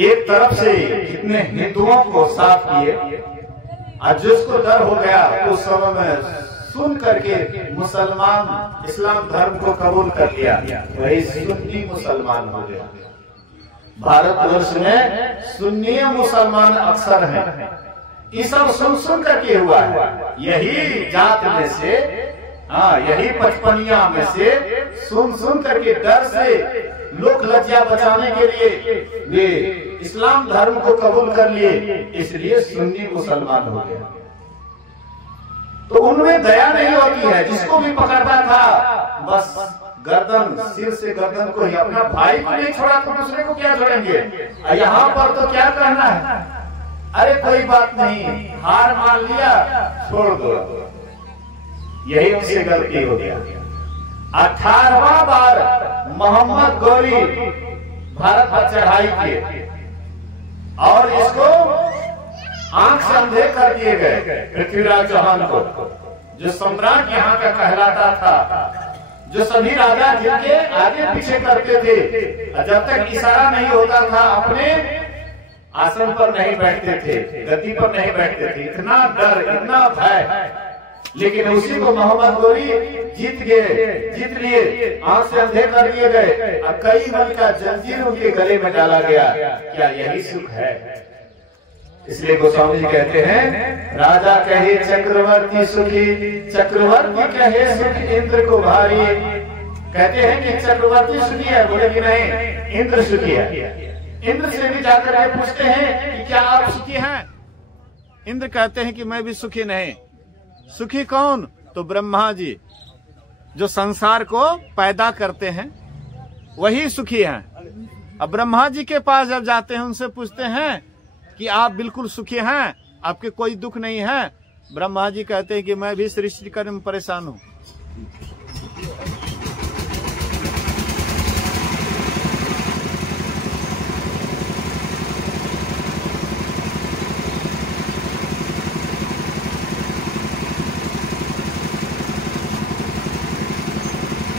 एक तरफ से कितने हिंदुओं को साफ किए, आज जिसको डर हो गया उस समय में सुन करके मुसलमान इस्लाम धर्म को कबूल कर लिया, वही सुन्नी मुसलमान हो गया। भारतवर्ष में सुन्नी मुसलमान अक्सर हैं। ये सब सुन करके हुआ है। यही जात में से, यही पचपनिया में से सुन करके डर से लोक लज्जा बचाने के लिए वे इस्लाम धर्म को कबूल कर लिए, इसलिए सुन्नी मुसलमान हो गया। तो उनमें दया नहीं होती है। जिसको भी पकड़ता था बस गर्दन, सिर से गर्दन को ही, अपना भाई को नहीं छोड़ा तो दूसरे को क्या छोड़ेंगे। यहाँ पर तो क्या कहना है, अरे कोई बात नहीं, हार मान लिया, छोड़ दो। यही उनसे गलती हो गया। 18वां बार मोहम्मद गौरी भारत पर चढ़ाई किए और इसको आंख से अंधे कर दिए गए। पृथ्वीराज चौहान को, जो सम्राट यहाँ का कहलाता था, जो सभी राजा जिनके आगे पीछे करते थे, जब तक इशारा नहीं होता था अपने आसन पर नहीं बैठते थे, गद्दी पर नहीं बैठते थे। इतना डर, इतना भय, लेकिन उसी को मोहम्मद गौरी जीत लिए, आंख से अंधे कर दिए गए। अब कई मन का जंजीर उनके गले में डाला गया। क्या यही सुख है? इसलिए गोस्वामी जी कहते हैं, राजा कहे चक्रवर्ती सुखी, चक्रवर्ती कहे सुख इंद्र को भारी। कहते हैं कि चक्रवर्ती सुखी है, बोले कि नहीं, इंद्र सुखी है। इंद्र से भी जाकर के पूछते हैं कि क्या आप सुखी हैं? इंद्र कहते हैं कि मैं भी सुखी नहीं। सुखी कौन? तो ब्रह्मा जी, जो संसार को पैदा करते हैं, वही सुखी हैं। अब ब्रह्मा जी के पास जब जाते हैं, उनसे पूछते हैं कि आप बिल्कुल सुखी हैं, आपके कोई दुख नहीं है? ब्रह्मा जी कहते हैं कि मैं भी सृष्टि करने में परेशान हूं।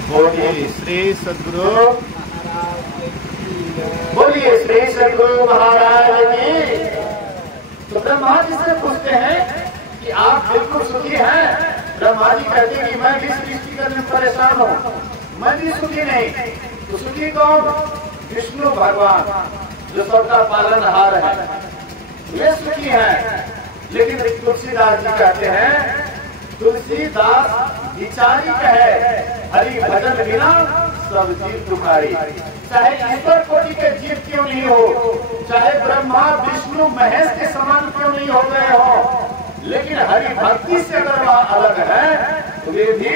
बोलिए श्री सद्गुरु, बोलिए श्री सद्गुरु महाराज की। तो ब्रह्मा जी से पूछते हैं कि आप बिल्कुल सुखी हैं? ब्रह्मा जी कहते हैं कि मैं भी सृष्टि करने में परेशान हूँ, मैं भी सुखी नहीं। तो सुखी कौन? विष्णु भगवान, जो सबका पालनहार है, ये सुखी है। लेकिन तुलसीदास जी कहते हैं, तुलसीदास विचारी कहे, हरि भजन बिना सब जीव दुखारी। चाहे ईश्वर कोटि के जीव क्यों नहीं हो, चाहे ब्रह्मा विष्णु महेश के समान क्यों नहीं हो गए हो, लेकिन हरि भक्ति से अगर वह अलग है तो वे भी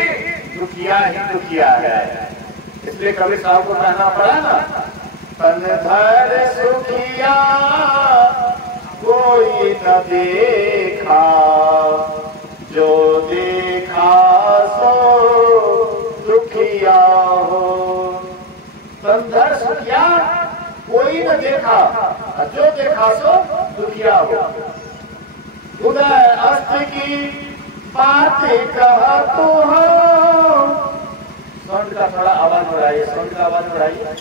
दुखिया ही दुखिया है। इसलिए कबीर साहब को कहना पड़ा ना, तन धर सुखिया कोई न देखा, जो देखा सो दुखिया हो। तन धर सुखिया कोई न देखा, जो देखा सो दुखिया हो। उदय अस्त की बातें कहा तो हम। साउंड का थोड़ा आवाज बढ़ाइए, साउंड का आवाज बढ़ाइए,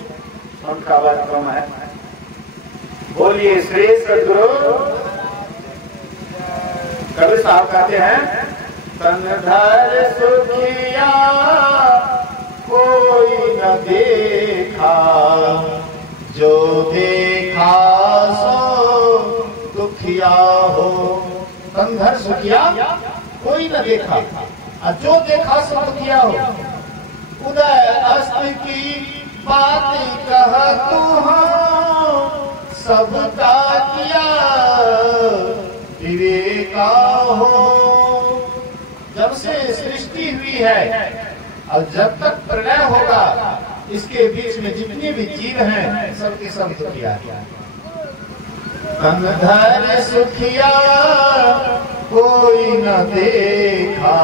साउंड का आवाज कम है। बोलिए श्री सद्गुरु। कबीर साहब कहते हैं तन धर सुखिया कोई न देखा, जो देखा सो दुखिया हो। तन धर सुखिया कोई न देखा, और जो देखा सो दुखिया हो। उदय अस्त की बातें कह तू सबका किया विवेका हो। जब से सृष्टि हुई है और जब तक प्रलय होगा, इसके बीच में जितने भी जीव हैं सबके सब दुखिया। तन धर सुखिया कोई न देखा,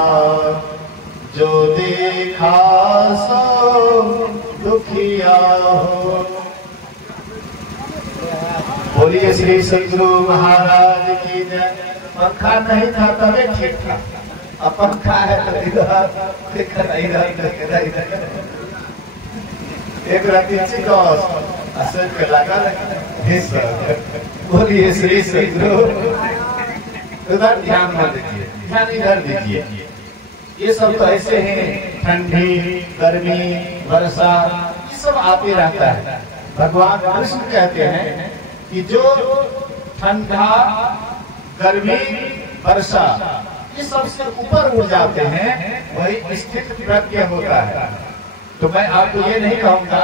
जो देखा सो दुखिया हो। बोलिए श्री सद्गुरु महाराज की जय। पंखा नहीं था तबे ठीक था, अब पंखा है तो इधर एक राती असर के लगा। बोलिए श्री सद्गुरु। उधर ध्यान मत दीजिए, ध्यान इधर दीजिए। ये सब तो ऐसे हैं, ठंडी गर्मी वर्षा ये सब आते रहता है। भगवान कृष्ण कहते हैं कि जो ठंडा गर्मी वर्षा ये सबसे ऊपर उड़ जाते हैं, वही स्थित प्रज्ञ होता है। तो मैं आपको ये नहीं कहूंगा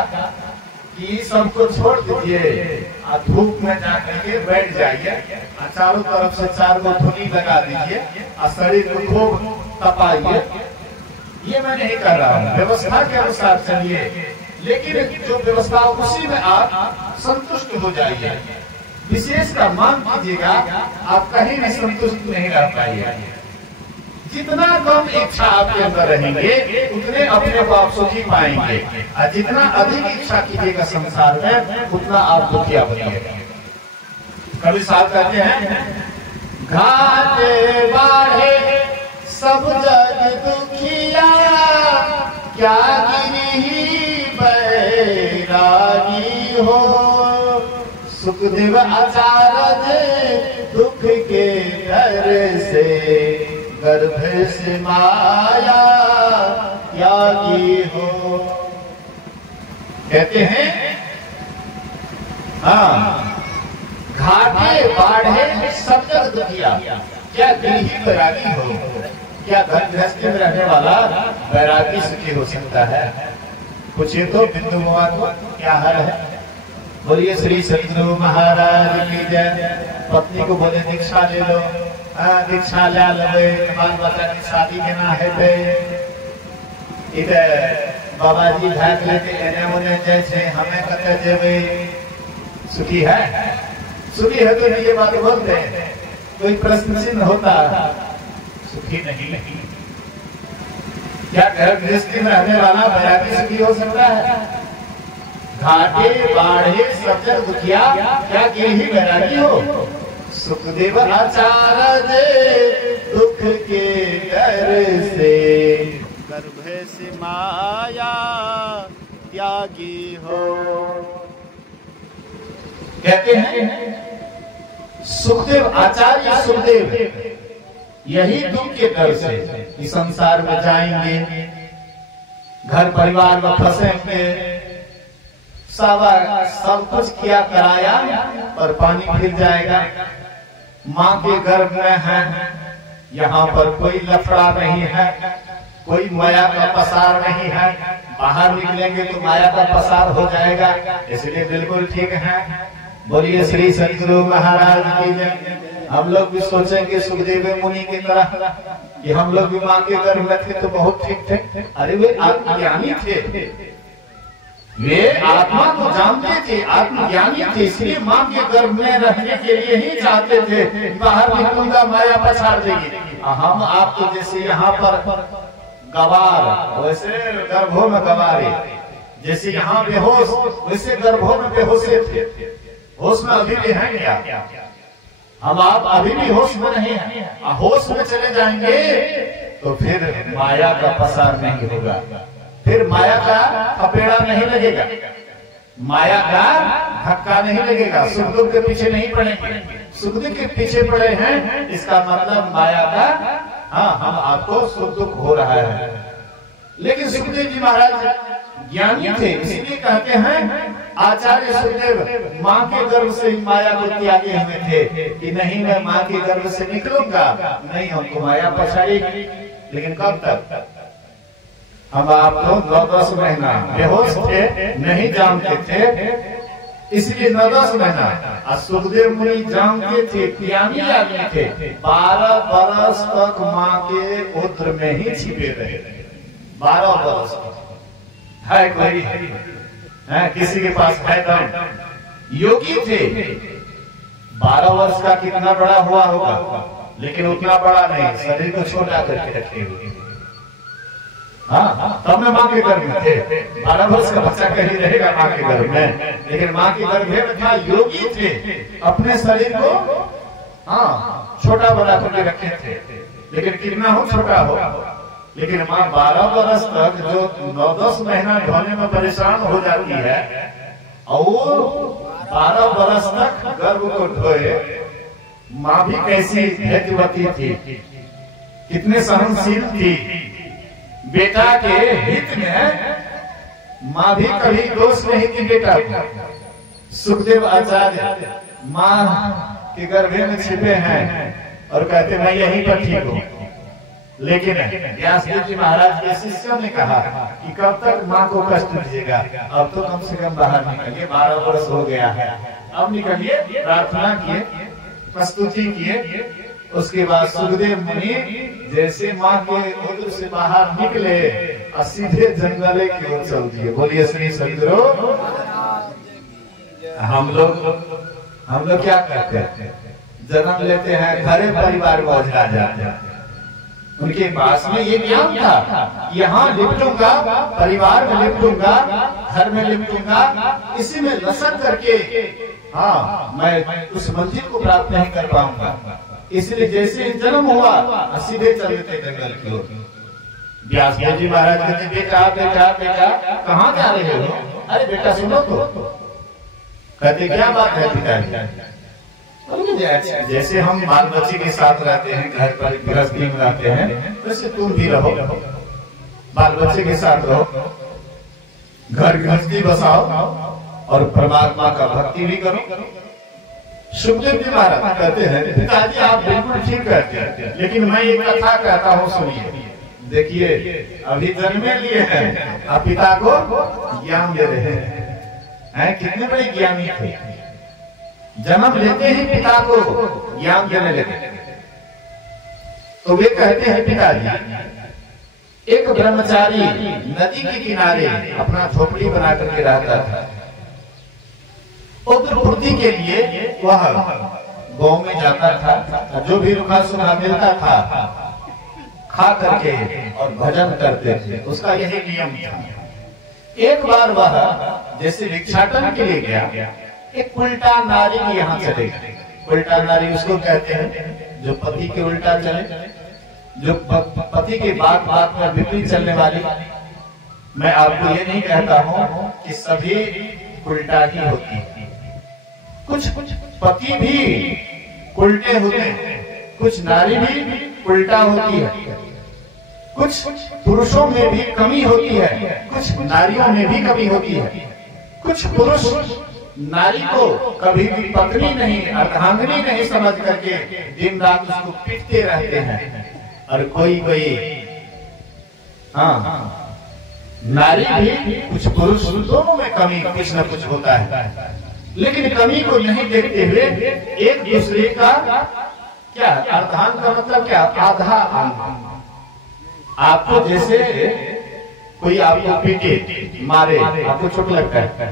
कि सबको छोड़ दीजिए, धूप में जाकर के बैठ जाइए, चारों तरफ से 4 गो धुनी लगा दीजिए और शरीर को खूब तपाइए। ये मैं नहीं कर रहा हूँ, व्यवस्था के अनुसार चलिए, लेकिन जो व्यवस्था उसी में आप संतुष्ट हो जाइए। विशेष का मान कीजिएगा, आप कहीं भी संतुष्ट नहीं रह पाइए। जितना कम इच्छा आपके अंदर रहेंगे, उतने अपने को आप सुखी पाएंगे, और जितना अधिक इच्छा कीजिएगा संसार में, उतना आप दुखिया बनिएगा। कबीर साहब कहते हैं घाटे बाढ़े सब जग दुखिया, क्या गिरी बैरागी हो। सुखदेव आचार्य दुख के डर से, गर्भ से माया त्यागी हो। कहते हैं हाँ, घाटे बाढ़े सब जग दुखिया, क्या गृही बैरागी हो। क्या घर गृहस्थी में रहने वाला बैरागी सुखी हो सकता है? पूछिए तो बिंदु मुआ को क्या हर है। बोलिए श्री सद्गुरु महाराज की जय। पत्नी को बोले दीक्षा ले लो, दीक्षा ले लो, बाल बच्चा की शादी के ना है। इधर बाबा जी भाग लेके एने ओने जैसे हमें कहते जेबे सुखी है, सुखी है तो ये बात बोलते हैं। कोई प्रश्न चिन्ह होता, सुखी नहीं। क्या घर गृहस्थी में रहने वाला बैरागी सुखी हो सकता है? घाटे बाढ़े सब जग दुखिया, क्या गिरही बैरागी हो। सुखदेव आचार्य दुख के डर से, गर्भ से माया त्यागी हो। कहते हैं सुखदेव आचार्य सुखदेव यही दुख के डर से इस संसार में जाएंगे, घर परिवार में फंसेंगे, सब कुछ किया कराया और पानी फिर जाएगा। माँ के गर्भ में है, यहाँ पर कोई लफड़ा नहीं है, कोई माया का पसार नहीं है। बाहर निकलेंगे तो माया का पसार हो जाएगा, इसलिए बिल्कुल ठीक है। बोलिए श्री सद्गुरु महाराज की जय। हम लोग भी सोचेंगे सुखदेव मुनि की तरह कि हम लोग भी माँ के गर्भ में थे तो बहुत ठीक थे। अरे वे आत्मज्ञानी थे, वे आत्मा को जानते थे, आत्मज्ञानी थे, इसलिए माँ के गर्भ में रहने के लिए ही चाहते थे, बाहर निकलूंगा माया पछाड़ देगी। हम आप तो जैसे यहाँ पर गवार, वैसे गर्भों में गवारे, जैसे यहाँ बेहोश वैसे गर्भों में बेहोशे थे। होश में अभी भी हैं क्या? हम आप अभी भी होश में नहीं हैं। होश में चले जाएंगे तो फिर माया का पसार नहीं होगा, फिर माया का थपेड़ा नहीं लगेगा, माया का धक्का नहीं लगेगा, सुख दुख के पीछे नहीं पड़ेंगे। सुख दुख के पीछे पड़े हैं इसका मतलब माया का, हाँ, हम आपको सुख दुख हो रहा है। लेकिन सुखदेव जी महाराज ज्ञानी थे, इसलिए कहते हैं आचार्य सुखदेव माँ के गर्भ से माया को त्यागे हुए थे कि नहीं मैं माँ के गर्भ से निकलूंगा, नहीं हमको माया पछाड़ेगी। लेकिन कब तक? हम आप लोग 9-10 महीना बेहोश थे, नहीं जानते थे, इसलिए 9-10 महीना। सुखदेव मुनि जानते थे, ज्ञानी आदमी थे, 12 बरस तक माँ के उदर में ही छिपे रहे। 12 बरस है कोई है, किसी के पास है दम। योगी थे, 12 वर्ष का कितना बड़ा हुआ होगा, लेकिन उतना बड़ा नहीं, शरीर को छोटा करके रखे हुए। हाँ, तब मैं माँ के गर्भ में थे। 12 वर्ष का बच्चा कहीं रहेगा माँ के गर्भ में, लेकिन माँ के गर्भ में था। योगी थे, अपने शरीर को हाँ छोटा बड़ा करके रखे थे, लेकिन कितना हो छोटा हो। लेकिन माँ 12 वर्ष तक जो 9-10 महीना ढोने में परेशान हो जाती है, और 12 वर्ष तक गर्भ को ढोए, माँ भी कैसी धैर्यवती थी, कितने सहनशील थी। बेटा के हित में माँ भी कभी दोष नहीं थी बेटा को। सुखदेव आचार्य माँ के गर्भे में छिपे हैं और कहते मैं यहीं पर ठीक हूँ। लेकिन व्यासदेव जी महाराज के शिष्यों ने कहा कि कब तक माँ को कष्ट दीजिएगा, अब तो कम से कम बाहर निकलिए, 12 वर्ष हो गया है, अब निकलिए। प्रार्थना किए, प्रस्तुति किए। उसके बाद सुखदेव मुनि जैसे माँ के उदर से बाहर निकले और सीधे जंगल की ओर चल दिए। बोलिए श्री सदगुरु। हम लोग क्या करते हैं, जन्म लेते हैं, घरे परिवार को अजरा जाते हैं। उनके पास में ये ज्ञान था, यहाँ लिपटूंगा, परिवार में लिपटूंगा, घर में लिपटूंगा, इसी में लसक करके हाँ मैं उस मंजिल को प्राप्त नहीं कर पाऊंगा। इसलिए जैसे जन्म हुआ सीधे चल देते जंगल की ओर। व्यासदेव जी महाराज कहते बेटा बेटा बेटा कहाँ जा रहे हो? अरे बेटा सुनो तो। कहते क्या बात है पिताजी? जैसे हम बाल बच्चे के साथ रहते हैं, घर पर गृहस्थी में रहते हैं, वैसे तुम भी रहो, बाल बच्चे के साथ रहो, घर गृहस्थी बसाओ और परमात्मा का भक्ति भी करो। सुखदेव जी महाराज कहते हैं पिताजी आप बिल्कुल ठीक कहते हैं, लेकिन मैं एक कथा कहता हूँ सुनिए। देखिए अभी जन्मे लिए हैं, आप पिता को ज्ञान दे रहे हैं। कितने बड़े ज्ञानी थे, जन्म लेते ही पिता को ज्ञान देने लगे। तो वे कहते हैं पिताजी एक ब्रह्मचारी नदी के किनारे अपना झोपड़ी बना करके रहता था। उग्र पूर्ति के लिए वह गांव में जाता था, जो भी रुखा सुखा मिलता था खा करके और भजन करते थे, उसका यही नियम था। एक बार वह जैसे भिक्षाटन के लिए गया, एक उल्टा नारी के यहाँ चले गए। उल्टा नारी उसको कहते हैं जो पति के उल्टा चले, जो पति के बात बात में विपरीत चलने वाली। मैं आपको ये नहीं कहता हूँ कि सभी उल्टा ही होती है, कुछ पति भी उल्टे होते हैं, कुछ नारी भी उल्टा होती है, कुछ पुरुषों में भी कमी होती है, कुछ नारियों में भी कमी होती है। कुछ पुरुष नारी को कभी भी पत्नी नहीं, अर्धांगिनी नहीं समझ करके दिन रात उसको पीटते रहते हैं, और कोई नारी भी कुछ पुरुष, दोनों में कमी कुछ न कुछ होता है। लेकिन कमी को नहीं देखते हुए एक दूसरे का क्या अर्धांग का मतलब क्या, आधा अंग। आपको जैसे कोई आपको पीटे मारे आपको चोट लगता है,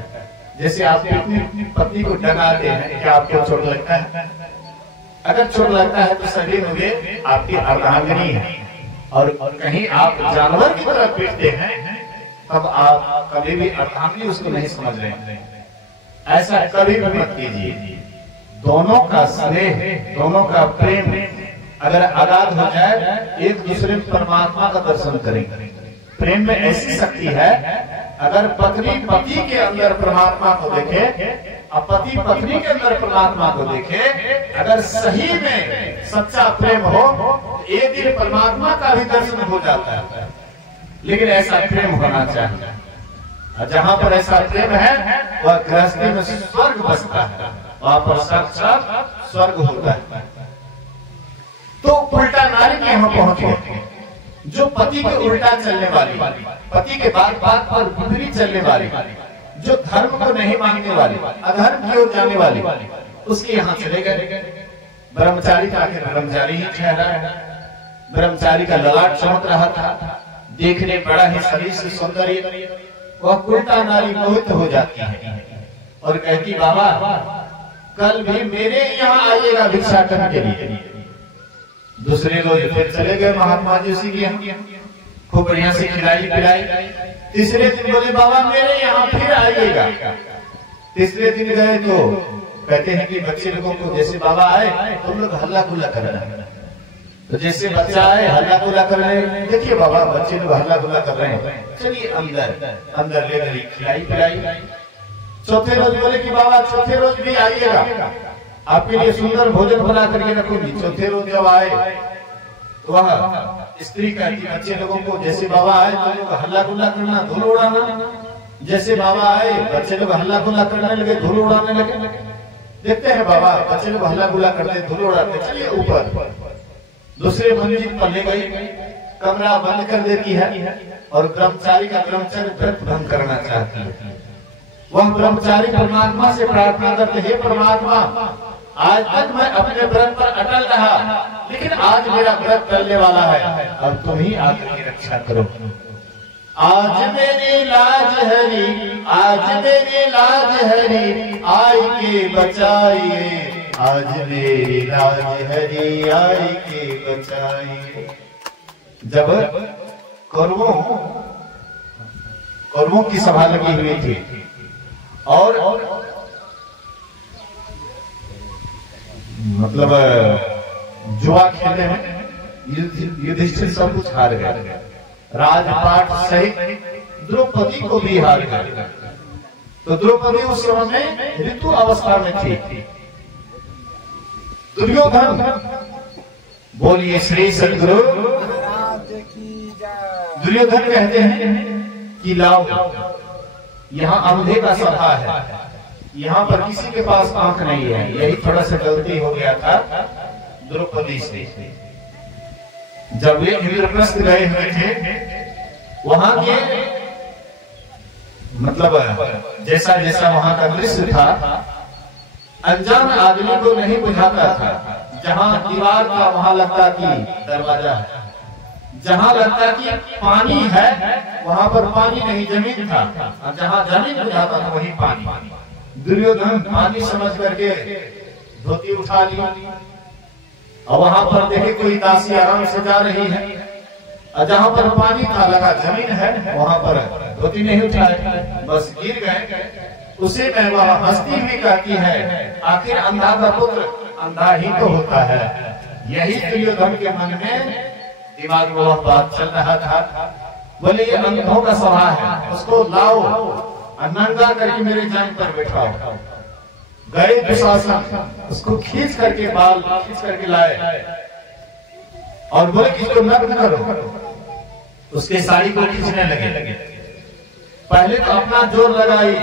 जैसे आप अपनी पत्नी को डराते हैं, क्या आपको चोट लगता है? अगर चोट लगता है तो शरीर में आपकी अर्धांगिनी है, और कहीं आप जानवर की तरह पीटते हैं तब आप कभी भी अर्धांगिनी उसको नहीं समझ रहे हैं। ऐसा कभी भी मत कीजिए। दोनों का स्नेह, दोनों का प्रेम अगर आगाध हो जाए, एक दूसरे में परमात्मा का दर्शन करेंगे। प्रेम में ऐसी शक्ति है, अगर पत्नी पति के अंदर परमात्मा को देखे और पति पत्नी के अंदर परमात्मा को देखे, अगर सही में सच्चा प्रेम हो तो एक दिन परमात्मा का भी दर्शन हो जाता है। लेकिन ऐसा प्रेम होना चाहिए, जहां पर ऐसा प्रेम है वह गृहस्थी में स्वर्ग बसता है, वहां पर साक्षात स्वर्ग होता है। तो उल्टा नारी के यहाँ पहुंच गए, जो पति के उल्टा चलने वाली, पति के बात बात पर विपरीत चलने वाली, जो धर्म को नहीं मानने वाली, अधर्म की ओर जाने वाली, उसके यहाँ चले गए। ब्रह्मचारी का आखिर ब्रह्मचारी ही ठहरा है। ब्रह्मचारी का ललाट चमक रहा था, देखने बड़ा ही शरीर से सौंदर्य, वह उल्टा नारी मोहित हो जाती है और कहती, बाबा कल भी मेरे यहाँ आइएगा भिक्षाटन के लिए। दूसरे रोज फिर चले गए महात्मा जी उसी के यहाँ, खूब बढ़िया से खिलाई पिलाई। तीसरे दिन बोले, बाबा मेरे यहाँ फिर आइएगा। तीसरे दिन गए तो कहते हैं कि बच्चे लोगों को जैसे बाबा आए तुम लोग हल्ला गुल्ला करना। तो जैसे बच्चा आए हल्ला गुल्ला कर रहे हैं, देखिए बाबा बच्चे लोग हल्ला गुल्ला कर रहे हैं, चलिए अंदर ले गई खिलाई पिलाई। चौथे रोज बोले कि बाबा चौथे रोज भी आइएगा, आपके लिए सुंदर भोजन बना करके रखूंगी। चौथे रोज जब आए तो वह स्त्री कहती, बच्चे लोगों को जैसे बाबा आए तो लोग हल्ला गुल्ला करना, धूल उड़ाना। जैसे बाबा आए बच्चे लोग हल्ला गुल्ला करने लगे, धूल उड़ाने लगे। देखते हैं बाबा बच्चे लोग हल्ला गुल्ला करते, धूल उड़ाते, चलिए ऊपर। दूसरे मंजिल पर ले गई, कमरा बंद कर देती है और ब्रह्मचारी का ब्रह्मचर्य व्रत भंग करना चाहती है। वह ब्रह्मचारी परमात्मा से प्रार्थना करते, हे परमात्मा आज तक मैं अपने व्रत पर अटल रहा, लेकिन आज मेरा व्रत टलने वाला है, अब तुम ही आकर की रक्षा करो। आज मेरी लाज हरी, आज मेरी लाज हरी, आई के बचाइए। आज मेरी लाज हरी, आई के बचाइए। जब कौरवों की सभा लगी हुई थी और मतलब जुआ खेलने में युधिष्ठिर सब कुछ हार गए, राजपाट सहित द्रौपदी को भी हार गए। तो द्रौपदी उस समय में ऋतु अवस्था में थी। दुर्योधन बोलिए श्री सद्गुरु। दुर्योधन कहते हैं कि लाओ, यहाँ अंधे का सभा है, यहाँ पर किसी के पास आंख नहीं है। यही थोड़ा सा गलती हो गया था द्रौपदी से। जब वे इंद्रप्रस्थ गए हुए थे, वहां के मतलब जैसा जैसा वहां का दृश्य था, अनजान आदमी को नहीं बुझाता था। जहां दीवार था वहां लगता कि दरवाजा है, जहां लगता कि पानी है वहां पर पानी नहीं जमीन था, और जहां जमीन बुझाता था वही पानी। दुर्योधन पानी समझ करके धोती उठा ली और वहां पर देखे कोई दासी आराम से जा रही है, और जहां पर पानी था लगा जमीन है, वहां पर धोती नहीं उठाए, बस गिर गए। उसी में वह हंसती हुई कहती है, आखिर अंधा का पुत्र अंधा ही तो होता है। यही दुर्योधन के मन में दिमाग में वह बात चल रहा था। बोले ये अंधों का सभा है, उसको लाओ नंगा करके मेरे जांग पर बैठाओ। गए दुशासन, उसको खींच करके बाल खींच करके लाए और बोले कि इसको नग्न करो। उसके साड़ी को खींचने लगे। पहले तो अपना जोर लगाई,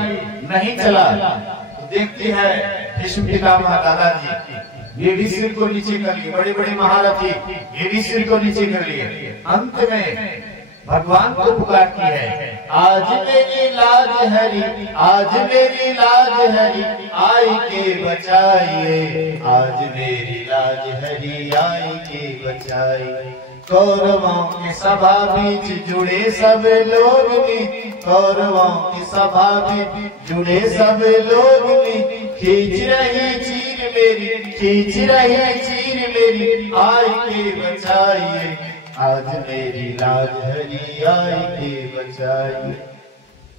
नहीं चला। तो देखती है भीष्म पितामह दादाजी, ये भी सिर को नीचे कर लिए, बड़े बड़े महारथी ये भी सिर को नीचे कर लिए। अंत में भगवान को पुकारती है, आज मेरी लाज हरी, आज मेरी लाज हरी, आई के बचाइए। आज मेरी लाज हरी, आई के बचाइए। कौरवों की सभा बीच जुड़े सब लोग नी, कौरवों की सभा बीच जुड़े सब लोग नी, खींच रही चीर मेरी, खींच रही चीर मेरी, आई के बचाइए, आज मेरी लाज हरी आई के बचाइए।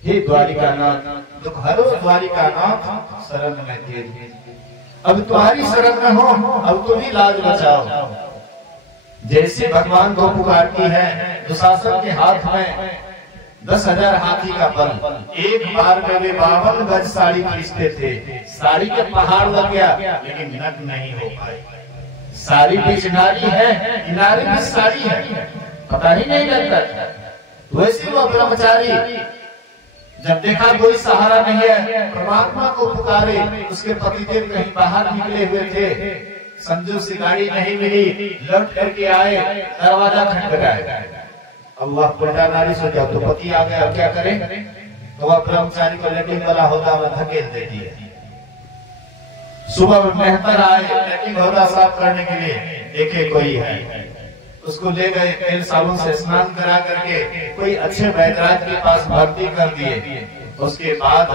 हे द्वारिकानाथ, दुख हरो द्वारिकानाथ, शरण में तेरी, अब तुम्हारी शरण में हो, अब तुम ही लाज बचाओ। जैसे भगवान को पुकारती है, दुशासन के हाथ में 10,000 हाथी का बल, एक बार में वे 52 गज साड़ी खींचते थे, साड़ी के पहाड़ लग गया, लेकिन नग्न नहीं हो पाए। साड़ी बीच नारी है, नारी बीच साड़ी है, पता ही नहीं लगता। वैसे वो ब्रह्मचारी जब देखा कोई सहारा नहीं है, परमात्मा को पुकारे। उसके पतिदेव कहीं बाहर निकले हुए थे, संजू से गाड़ी नहीं मिली, लौट करके आए, दरवाजा खटखटाया। अब वह पुण्य नारी सोचा तो पति आ गया, क्या करें? तो वह ब्रह्मचारी को लेटिंग वाला होता हुआ धकेल देती है। सुबह मेहतर आए लेटिंग होता साफ करने के लिए, देखे कोई है, उसको ले गए, तेल साबुन से स्नान करा करके कोई अच्छे वैद्यराज के पास भर्ती कर दिए। उसके बाद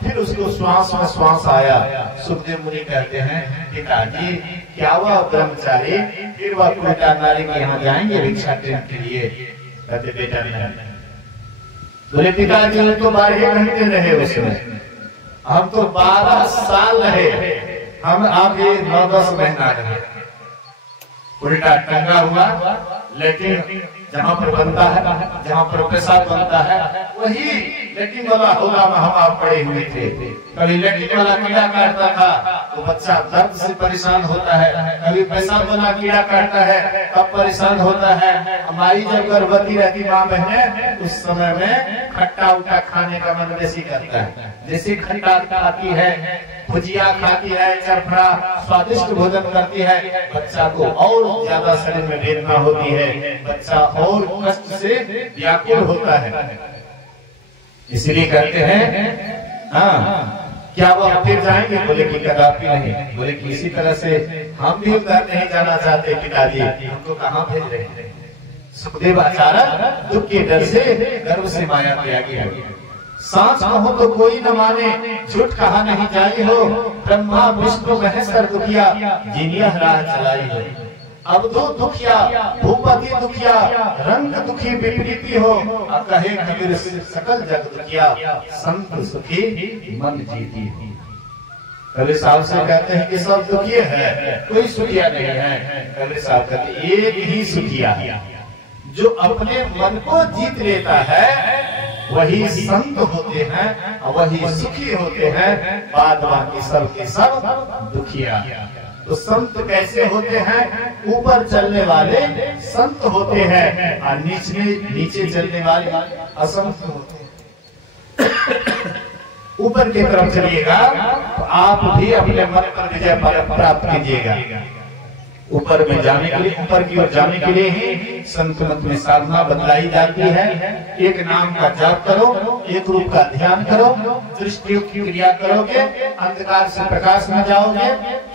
फिर उसको श्वास में श्वास आया। सुखदेव मुनि कहते हैं, पिताजी क्या हुआ ब्रह्मचारी? फिर वह पुण्य नारी के यहाँ जाएंगे भिक्षाटन के लिए? कहते बेटा नहीं। बोले पिताजी तो 12 घंटे रहे उसमें, हम तो 12 साल रहे, हम आप ये 9-10 महीना रहे। उल्टा टंगा हुआ, लेकिन जहाँ पर बनता है, जहाँ पर पेशाब बनता है, वही लेटिंग वाला होगा में हम आप पड़े हुए थे। कभी लेटिंग वाला कीड़ा काटता था तो बच्चा दर्द से परेशान होता है, कभी पेशाब वाला कीड़ा काटता है तब परेशान होता है। हमारी जब गर्भवती रहती माँ बहने, उस समय में खट्टा उट्टा खाने का मन बेसी करता है। जैसे खट्टा खाती है, भुजिया खाती है, चरफड़ा स्वादिष्ट भोजन करती है, बच्चा को और ज्यादा शरीर में वेदना होती है, बच्चा और कष्ट से व्याकुल होता है। इसलिए कहते हैं, हाँ क्या वो फिर जाएंगे? बोले कि कदापि नहीं। बोले कि इसी तरह से हम भी उधर नहीं जाना चाहते पिताजी, हमको कहाँ भेज रहे हैं? सुखदेव आचार्य दुख के डर से गर्भ से माया त्यागी है। सांस कहो तो कोई न माने, झूठ कहा नहीं जाई हो, ब्रह्मा विष्णु महेश्वर दुखिया, जिनिया राह चलाई हो। अब दो दुखिया, भूपति दुखिया, रंग दुखी विपरीति हो, कहे कबीर सकल जग दुखिया, संत सुखी मन जीती। कबीर साहब से कहते हैं कि सब दुखिया है, कोई सुखिया नहीं है। कबीर साहब कहते एक ही सुखिया, जो अपने मन को जीत लेता है वही संत होते हैं, वही सुखी होते हैं, बाद बाकी सब के सब दुखिया। तो संत कैसे होते हैं? ऊपर चलने वाले संत होते हैं और नीचे चलने वाले असंत होते हैं। ऊपर की तरफ चलिएगा तो आप भी अपने मन पर विजय प्राप्त कीजिएगा। ऊपर में जाने के लिए, ऊपर की ओर जाने के लिए ही संत मत में साधना बतलाई जाती है। एक नाम का जाप करो, एक रूप का ध्यान करो, दृष्टि क्रिया करोगे, अंधकार से प्रकाश में जाओगे,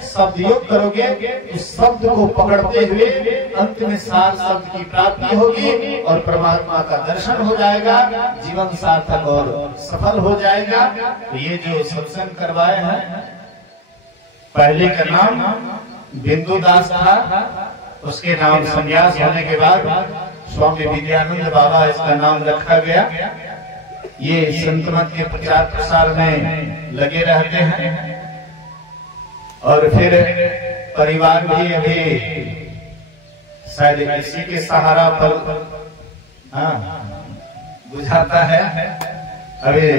शब्द योग करोगे, उस शब्द को पकड़ते हुए अंत में सार शब्द की प्राप्ति होगी और परमात्मा का दर्शन हो जाएगा, जीवन सार्थक और सफल हो जाएगा। तो ये जो सत्संग करवाए हैं, पहले का नाम बिंदु दास था, उसके नाम संन्यास होने के बाद स्वामी विद्यानंद बाबा इसका नाम रखा गया। ये संत मत के प्रचार प्रसार में लगे रहते हैं और फिर परिवार भी अभी शायद इसी के सहारा पर बुझाता है। अभी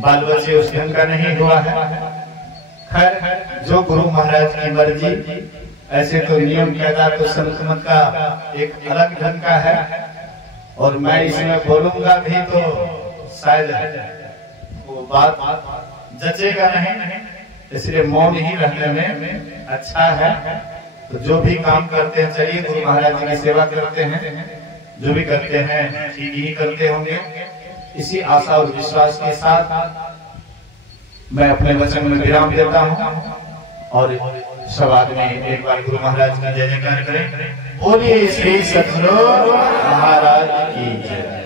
बाल बच्चे उस ढंग का नहीं हुआ है। खैर जो गुरु महाराज की मर्जी, ऐसे तो नियम के आधार तो संत मत का एक अलग ढंग का है और मैं इसमें बोलूंगा भी तो शायद वो बात जचेगा नहीं, इसलिए मौन ही रहने में अच्छा है। तो जो भी काम करते हैं, चलिए गुरु महाराज जी की सेवा करते हैं, जो भी करते हैं ठीक ही करते होंगे। इसी आशा और विश्वास के साथ मैं अपने वचन में विराम देता हूँ और सब आदमी एक बार गुरु महाराज का जय जयकार करें। बोलिए श्री सद्गुरु महाराज की जय।